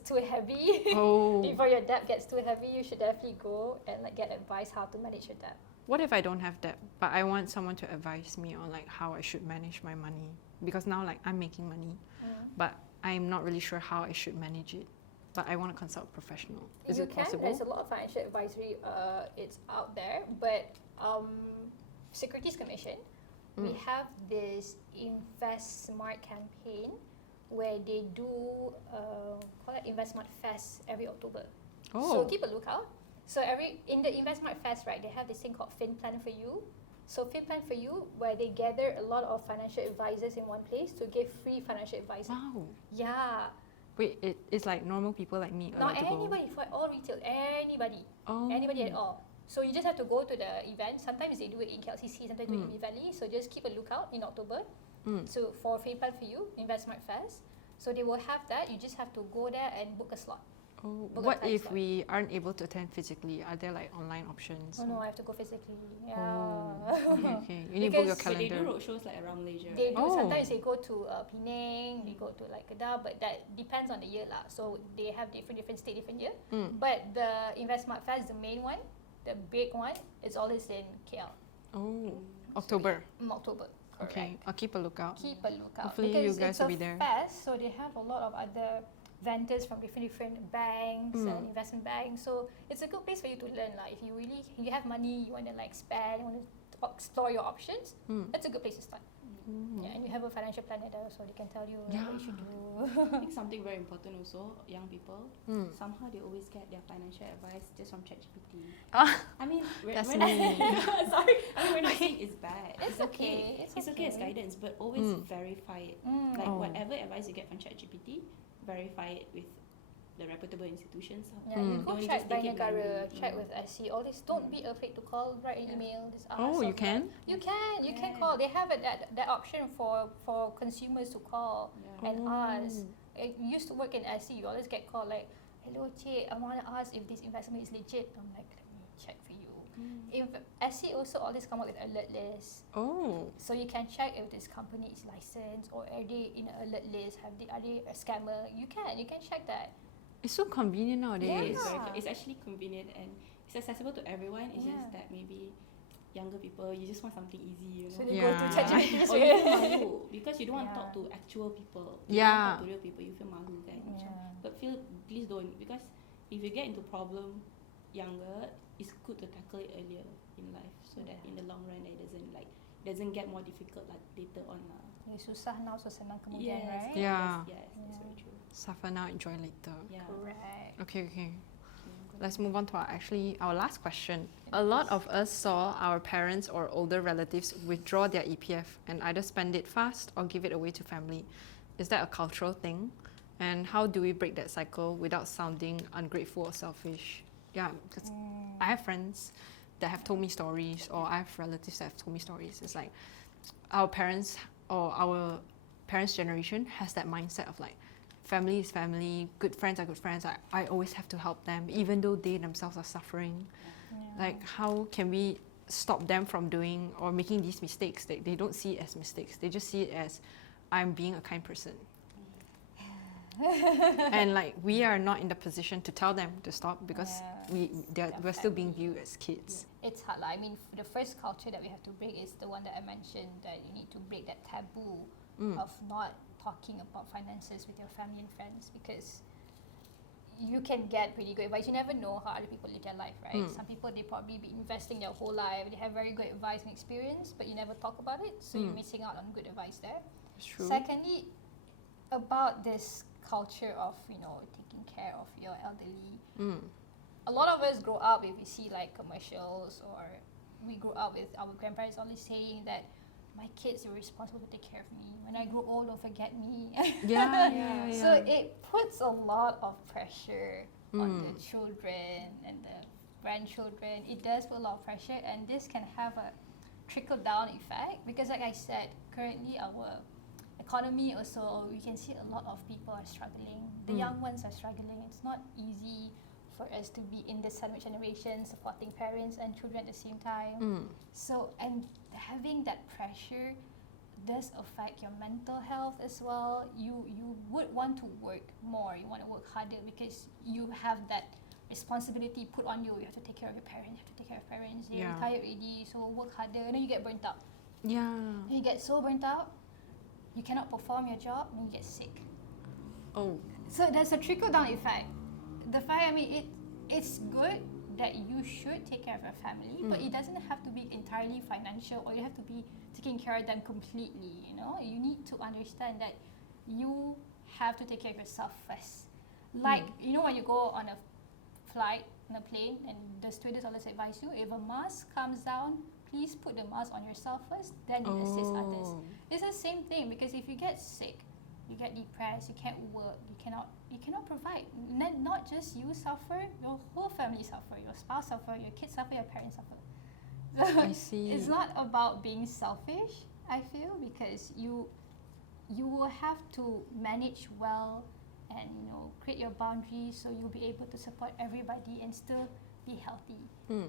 too heavy. Oh. Before your debt gets too heavy, you should definitely go and like get advice how to manage your debt. What if I don't have debt, but I want someone to advise me on like how I should manage my money? Because now like I'm making money, but I'm not really sure how I should manage it. But I want to consult a professional. Is it possible? There's a lot of financial advisory. It's out there, but Securities Commission, we have this Invest Smart campaign where they do call it Invest Smart Fest every October. So keep a lookout. So in the Invest Smart Fest, right, they have this thing called Fin Plan for You. So Fin Plan for You, where they gather a lot of financial advisors in one place to give free financial advice. Wow. Yeah. Wait, it's like normal people like me Not allowed to go? anybody, for all retail, anybody. Oh. Anybody at all. So you just have to go to the event. Sometimes they do it in KLCC, sometimes they do it in Valley. So just keep a lookout in October. So for Fin Plan for You, Invest Smart Fest. So they will have that. You just have to go there and book a slot. Oh, book a what time if slot. we aren't able to attend physically? Are there like online options? Oh no, I have to go physically. Yeah. Oh, okay. You need to book your Because But they do calendar. roadshows like around Malaysia. They right? do. Oh. Sometimes they go to Penang, they go to like Kedah, but that depends on the year lah. So they have different state, different year. Mm. But the InvestSmart Fest, the main one, the big one, it's always in KL. Oh, October. October. Correct. Okay, I'll keep a lookout. Keep a lookout. Hopefully you because guys it's will a be there. fest, so they have a lot of other vendors from different banks and investment banks. So it's a good place for you to learn. Like if you have money, you want to like spend, you want to explore your options, that's a good place to start. Yeah, and you have a financial planner there, so they can tell you what you should do. I think something very important also, young people, somehow they always get their financial advice just from ChatGPT. Ah, I mean, that's when me. sorry, I mean, when I think it's bad, It's okay. It's okay as guidance, but always verify it. Like Oh. whatever advice you get from ChatGPT, verify it with the reputable institutions. Yeah, you go Don't check just by take it Negara, blindly. check with SC, all this. Don't be afraid to call, write an email, just ask. Oh, you or can? You can call. They have that option for consumers to call and ask. It used to work in SC. You always get called like, hello, Cik, I want to ask if this investment is legit. I'm like, let me check for you. If SC also always come up with alert list. Oh, So you can check if this company is licensed or are they in an alert list, are they a scammer? You can check that. it's so convenient nowadays. It's actually convenient and it's accessible to everyone. It's just that maybe younger people, you just want something easy, you know. So they go to Yeah. ChatGPT. Or you feel malu because you don't want to talk to actual people. You don't Yeah. want to talk to real people. You feel malu, kan? Macam. But please don't, because if you get into problem younger, it's good to tackle it earlier in life so that in the long run it doesn't get more difficult like later on lah. Susah now, so senang kemudian, right? Yeah. Yes, that's very true. Suffer now, enjoy later. Yeah. Correct. Okay. Let's move on to our last question. A lot of us saw our parents or older relatives withdraw their EPF and either spend it fast or give it away to family. Is that a cultural thing? And how do we break that cycle without sounding ungrateful or selfish? Yeah, because I have friends that have told me stories, or I have relatives that have told me stories. It's like our parents or our parents' generation has that mindset of like, family is family, good friends are good friends. I always have to help them, even though they themselves are suffering. Like, how can we stop them from doing or making these mistakes? They don't see it as mistakes. They just see it as, I'm being a kind person. And like, we are not in the position to tell them to stop because we're still being viewed as kids. It's hard. I mean, the first culture that we have to break is the one that I mentioned, that you need to break that taboo of not talking about finances with your family and friends, because you can get pretty good advice. You never know how other people live their life, right? Some people, they probably be investing their whole life, they have very good advice and experience, but you never talk about it, so you're missing out on good advice there. It's true. Secondly, about this culture of, taking care of your elderly, a lot of us grow up if we see like commercials, or we grew up with our grandparents always saying that my kids are responsible to take care of me. When I grow old, don't forget me. Yeah. So it puts a lot of pressure on the children and the grandchildren. It does put a lot of pressure, and this can have a trickle-down effect, because like I said, currently our economy also, we can see a lot of people are struggling. The young ones are struggling. It's not easy for us to be in this sandwich generation, supporting parents and children at the same time. So, and having that pressure does affect your mental health as well. You would want to work more, you want to work harder, because you have that responsibility put on you. You have to take care of your parents, they're retired already, so work harder, and then you get burnt out. Yeah. You get so burnt out, you cannot perform your job, and you get sick. Oh. So there's a trickle-down effect. The fact, I mean, it's good that you should take care of your family, but it doesn't have to be entirely financial, or you have to be taking care of them completely, You need to understand that you have to take care of yourself first. Like, when you go on a flight, on a plane, and the stewardess always advise you, if a mask comes down, please put the mask on yourself first, then you assist others. It's the same thing, because if you get sick, you get depressed, you can't work, you cannot provide. Not just you suffer, your whole family suffer, your spouse suffer, your kids suffer, your parents suffer. So I see. it's not about being selfish, I feel, because you will have to manage well and create your boundaries so you'll be able to support everybody and still be healthy.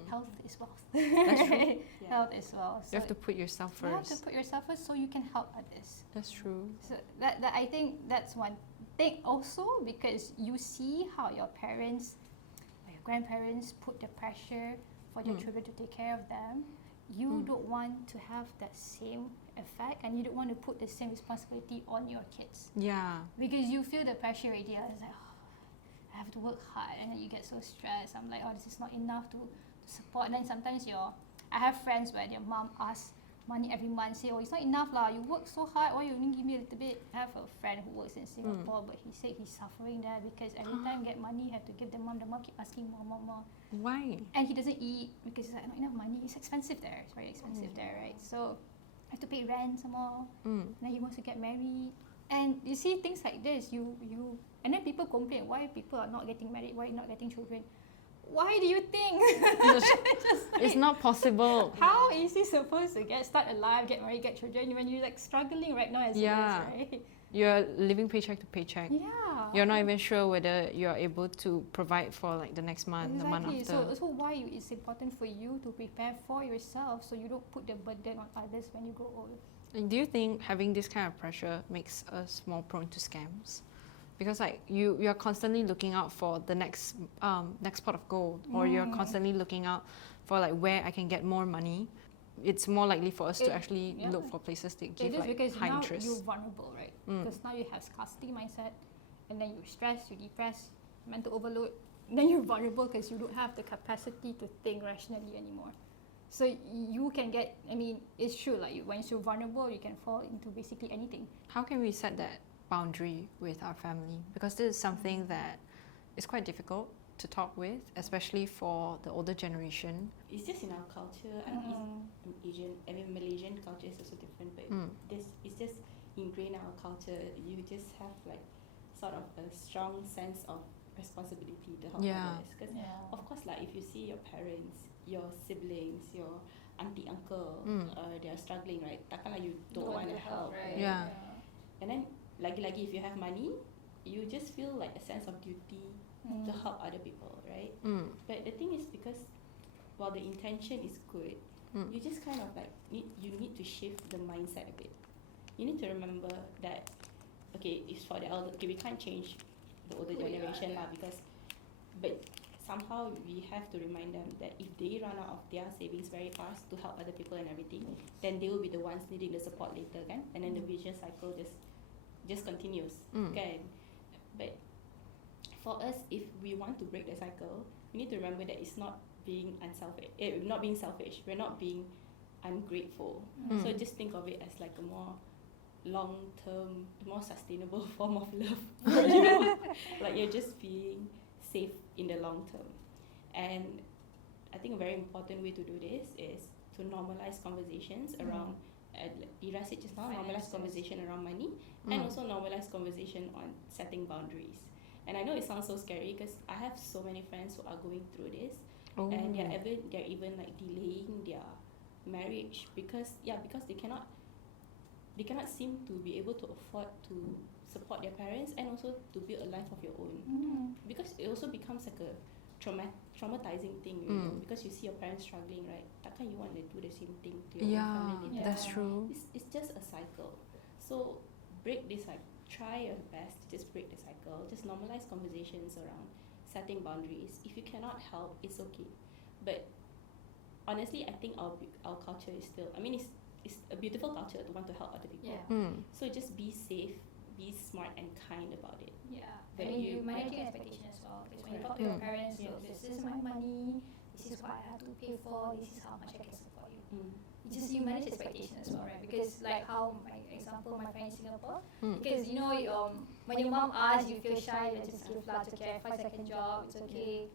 Health is wealth. That's true. Health is wealth. You have to put yourself first. You have to put yourself first so you can help others. That's true. So that I think that's one thing also, because you see how your parents or your grandparents put the pressure for their children to take care of them. You don't want to have that same effect, and you don't want to put the same responsibility on your kids. Yeah. Because you feel the pressure already. It's like, I have to work hard, and then you get so stressed. I'm like, this is not enough to support. And then sometimes I have friends where their mom asks money every month, say, it's not enough lah, you work so hard, why you only give me a little bit? I have a friend who works in Singapore, but he said he's suffering there because every time get money, have to give the mom keep asking more. Why? And he doesn't eat because he's like, not enough money, it's expensive there, it's very expensive there, right? So I have to pay rent some more, and then he wants to get married. And you see things like this, and then people complain, why people are not getting married, why not getting children? Why do you think? It's not possible. How is he supposed to start a life, get married, get children when you're like struggling right now as it is, right? You're living paycheck to paycheck. Yeah. You're not even sure whether you're able to provide for like the next month, the month after. So why it's important for you to prepare for yourself so you don't put the burden on others when you grow old. And do you think having this kind of pressure makes us more prone to scams? Because like you're constantly looking out for the next pot of gold, or you're constantly looking out for like where I can get more money. It's more likely for us to actually look for places that give like because high now interest. you're vulnerable, right? Because now you have scarcity mindset, and then you're stressed, you're depressed, mental overload. Then you're vulnerable because you don't have the capacity to think rationally anymore. So you can get, it's true, like when you're vulnerable, you can fall into basically anything. How can we set that boundary with our family? Because this is something that is quite difficult to talk with, especially for the older generation. It's just in our culture. Malaysian culture is also different, but it's just ingrained in our culture. You just have like sort of a strong sense of responsibility to help others. Because of course, like if you see your parents, your siblings, your auntie, uncle, they are struggling, right? Takkanlah you don't want to help, right? Yeah. And then lagi-lagi if you have money, you just feel like a sense of duty to help other people, right? But the thing is, because while the intention is good, you just kind of like need to shift the mindset a bit. You need to remember that it's for the elder. Okay, we can't change the older generation lah, but somehow we have to remind them that if they run out of their savings very fast to help other people and everything, then they will be the ones needing the support later, kan? And then the vicious cycle just continues, kan? But for us, if we want to break the cycle, we need to remember that it's not being unselfish. Not being selfish. We're not being ungrateful. So just think of it as like a more long-term, more sustainable form of love. Like you're just being safe in the long term. And I think a very important way to do this is to normalize conversations around, Ira said just now, normalize conversation around money, and also normalize conversation on setting boundaries. And I know it sounds so scary because I have so many friends who are going through this, and they're even like delaying their marriage because they cannot seem to be able to afford to support their parents and also to build a life of your own. Because it also becomes like a traumatizing thing, you know, because you see your parents struggling, right? Takkan you want to do the same thing to your own family later? That's true. It's just a cycle. So break this cycle. Try your best to just break the cycle. Just normalize conversations around setting boundaries. If you cannot help, it's okay. But honestly, I think our culture is still, it's a beautiful culture to want to help other people. So just be safe, be smart and kind about it. But you manage your expectation as well. Because when you talk to your parents, this is my money, this is what I have to pay for, this is how much I can support you. You manage expectation as well, right? Because like how my friend in Singapore, because when your mom asks, you feel shy, you just give lah, it's okay, I find a second job, it's okay.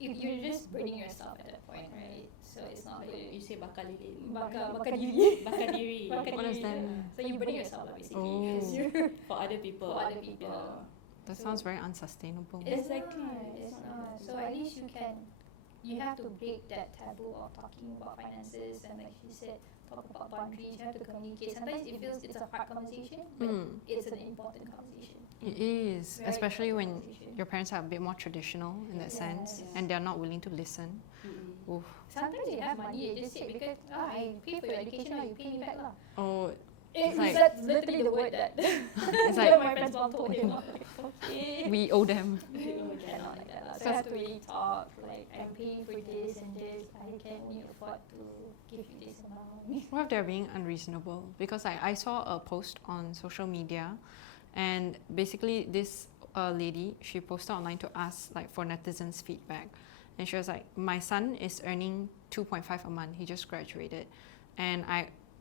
You're just burning yourself at that point, right? So it's not good. You say bakar lilin. Bakar diri. Bakar diri. What is that? So you're burning yourself lah, basically. For other people. That sounds very unsustainable. Exactly. It's not. So at least you can you have to break that taboo of talking about finances, and like she said, talk about boundaries. You have to communicate. Sometimes it feels it's a hard conversation, but it's an important conversation. It is, Very especially when important conversation. your parents are a bit more traditional in that sense, Yes. and they're not willing to listen. Mm-mm. Oof. Sometimes you have money, you just say because I pay for your education, now you pay me back lah. Oh, It's like- that's literally the word that it's that like my friend's mom told him. I'm like, okay. we owe them. Cannot like that lah. So I have to really talk, like I'm paying for this and this, I can only afford to give you this amount. What if they're being unreasonable? Because I saw a post on social media, and basically this lady, she posted online to ask like for netizens' feedback, and she was like, my son is earning 2.5 a month. He just graduated, and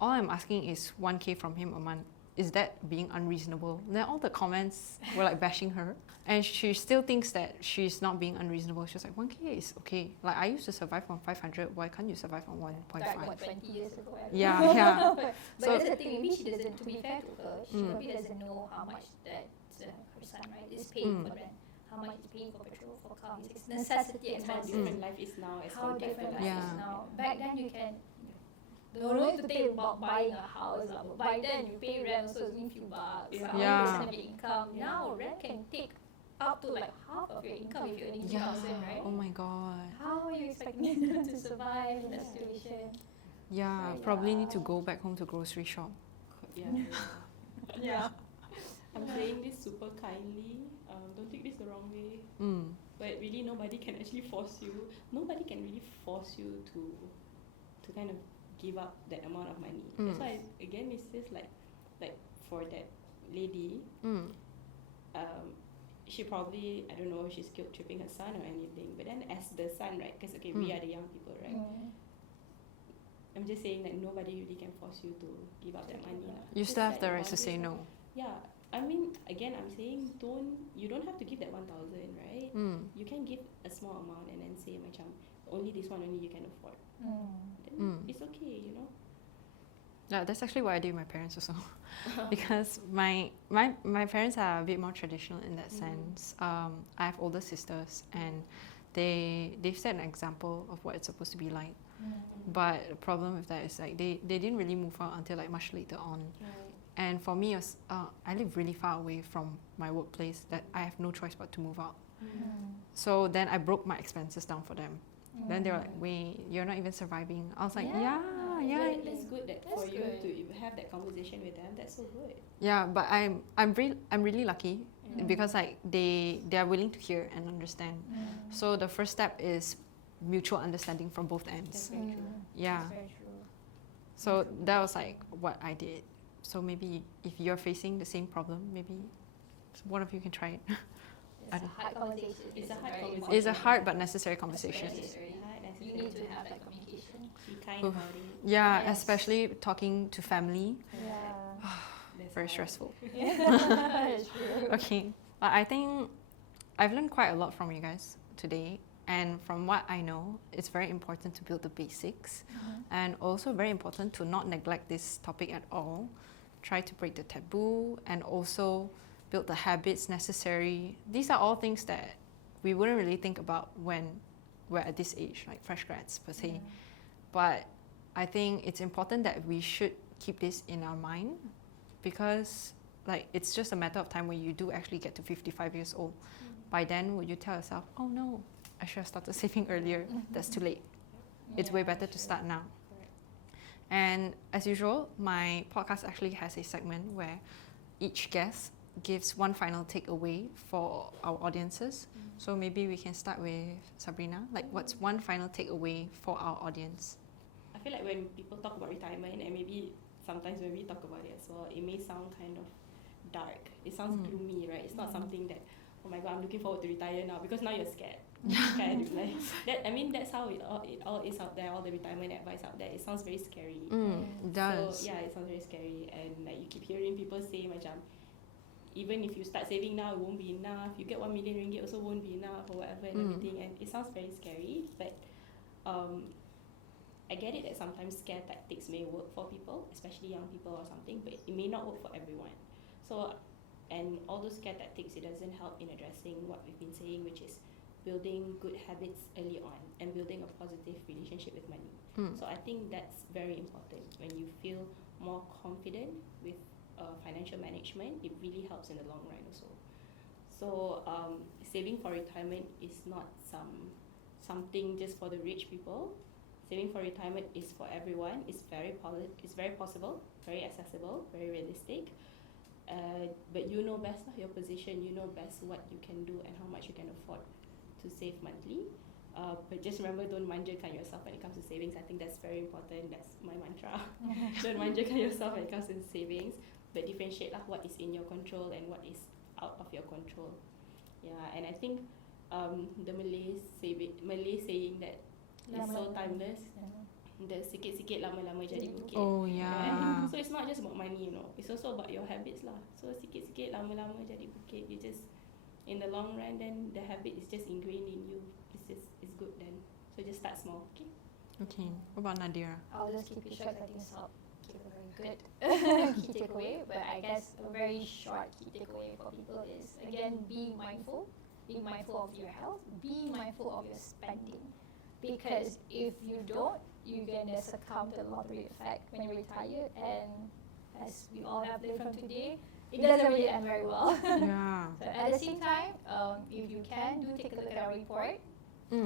all I'm asking is 1K from him a month. Is that being unreasonable? Then all the comments were like bashing her, and she still thinks that she's not being unreasonable. She was like, 1K is okay. Like I used to survive on 500. Why can't you survive on 1.5? Back what 20 years ago. I don't Yeah, know. yeah. But So- that's the thing. Maybe she doesn't. To be fair to her, she probably doesn't know how much that her son right is paying for rent, how much he's paying for petrol, for car. It's necessity And how expenses. different life is now as How compared to different life life Yeah. is now. Back then you can. Don't need to think about buying a house. But by then you pay rent, so it's only a few bucks. Yeah. Yeah. 100% of your income. Now rent can take up to like half of your income if you're earning 2,000, right? Oh my god. How are you expecting them to survive in that situation? Yeah, So, probably need to yeah. go back home to grocery shop. Yeah. Yeah. I'm saying this super kindly. Don't take this the wrong way. Mm. But really, nobody can actually force you. Nobody can really force you to kind of give up that amount of money. That's why again, it's just like for that lady, Mm. she probably, I don't know if she's guilt tripping her son or anything. But then as the son, right? Because okay, we are the young people, right? I'm just saying that nobody really can force you to give up that money. lah. You Just still have set the your right to say boundaries no. lah. Yeah, I mean, again, I'm saying you don't have to give that 1,000, right? Mm. You can give a small amount and then say macam only this one only you can afford. Then it's okay, you know. Yeah, that's actually what I did with my parents also. Because my parents are a bit more traditional in that sense. I have older sisters, and they've set an example of what it's supposed to be like. But the problem with that is like they didn't really move out until like much later on. Right. And for me, it was, I live really far away from my workplace that I have no choice but to move out. So then I broke my expenses down for them. Then they were like, wait, you're not even surviving. I was like, yeah. But that's good that That's for you good. to have that conversation with them. That's so good. Yeah, but I'm really lucky because like they are willing to hear and understand. So the first step is mutual understanding from both That's ends. very true. Yeah. That's very true. So that was like what I did. So maybe if you're facing the same problem, maybe one of you can try it. It's a hard conversation. It's a hard very conversation. important. It's a hard but necessary conversation. Necessary. You need to have that communication. Be kind Oof. about it. Yeah, Yes. especially talking to family. Yeah. That's Very hard. stressful. That's true. Okay, but I think I've learned quite a lot from you guys today. And from what I know, it's very important to build the basics, and also very important to not neglect this topic at all. Try to break the taboo, and also build the habits necessary. These are all things that we wouldn't really think about when we're at this age, like fresh grads per se. But I think it's important that we should keep this in our mind, because like it's just a matter of time when you do actually get to 55 years old. By then, would you tell yourself, oh no, I should have started saving earlier? That's too late. It's way better to start now. Correct. And as usual, my podcast actually has a segment where each guest gives one final takeaway for our audiences. So maybe we can start with Sabreena. Like, what's one final takeaway for our audience? I feel like when people talk about retirement, and maybe sometimes when we talk about it as well, it may sound kind of dark. It sounds gloomy, right? It's not something that, oh my god, I'm looking forward to retire now, because now you're scared. Kind of like that. I mean, that's how it all is out there. All the retirement advice out there. It sounds very scary. It does. So yeah, it sounds very scary, and like you keep hearing people say, macam, even if you start saving now, it won't be enough. You get 1 million ringgit, also won't be enough, or whatever, and everything. And it sounds very scary, but I get it that sometimes scare tactics may work for people, especially young people or something, but it may not work for everyone. So, and all those scare tactics, it doesn't help in addressing what we've been saying, which is building good habits early on and building a positive relationship with money. So I think that's very important. When you feel more confident with financial management, it really helps in the long run also. So saving for retirement is not something just for the rich people. Saving for retirement is for everyone. It's very possible, very accessible, very realistic. But you know best your position, you know best what you can do and how much you can afford to save monthly. But just remember, don't manjakan yourself when it comes to savings. I think that's very important. That's my mantra. Don't manjakan yourself when it comes to savings, but differentiate what is in your control and what is out of your control. Yeah, and I think the Malay saying that is so timeless. The sikit-sikit lama-lama jadi bukit. Oh yeah. So it's not just about money, it's also about your habits lah. So sikit-sikit lama-lama jadi bukit. You just, in the long run, then the habit is just ingrained in you. It's good then. So just start small, okay? Okay. What about Nadhirah? I'll just keep it short. I think it's not a very good key takeaway, but I guess a very short key takeaway for people is, again, being mindful of your health, being mindful of your spending. Because if you don't, you're going to succumb to the lottery effect when you retire, and as we all have learned from today, it doesn't really end very well. Yeah. So at the same time, if you can, do take a look at our report.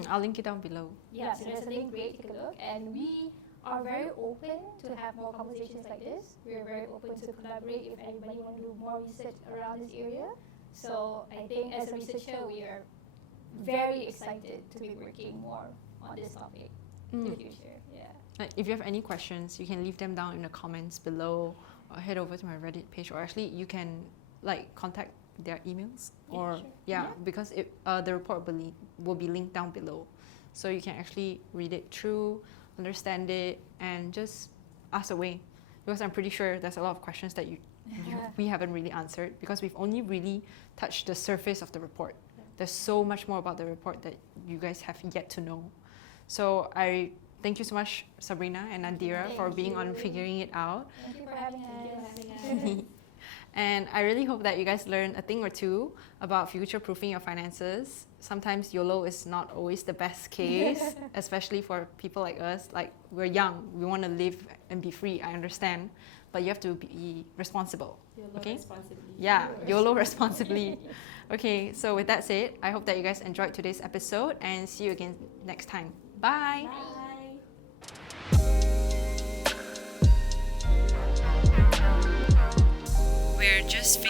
I'll link it down below. Yeah, so there's a link, great, take a look. And we are very open to have more conversations like this. We're very open to collaborate if anybody want to do more research around this area. So I think as a researcher, we are very excited to be working more on this topic in the future. Yeah. If you have any questions, you can leave them down in the comments below, or head over to my Reddit page, or actually you can contact their emails, or because the report will be linked down below, so you can actually read it through, understand it, and just ask away, because I'm pretty sure there's a lot of questions that we haven't really answered, because we've only really touched the surface of the report. There's so much more about the report that you guys have yet to know. So I thank you so much, Sabreena and Nadhirah, for being on Figuring It Out. Thank you for having us. And I really hope that you guys learn a thing or two about future-proofing your finances. Sometimes YOLO is not always the best case, especially for people like us. Like, we're young, we want to live and be free, I understand. But you have to be responsible. YOLO okay? responsibly. Yeah, YOLO responsibly. Okay, so with that said, I hope that you guys enjoyed today's episode, and see you again next time. Bye! Bye! We're just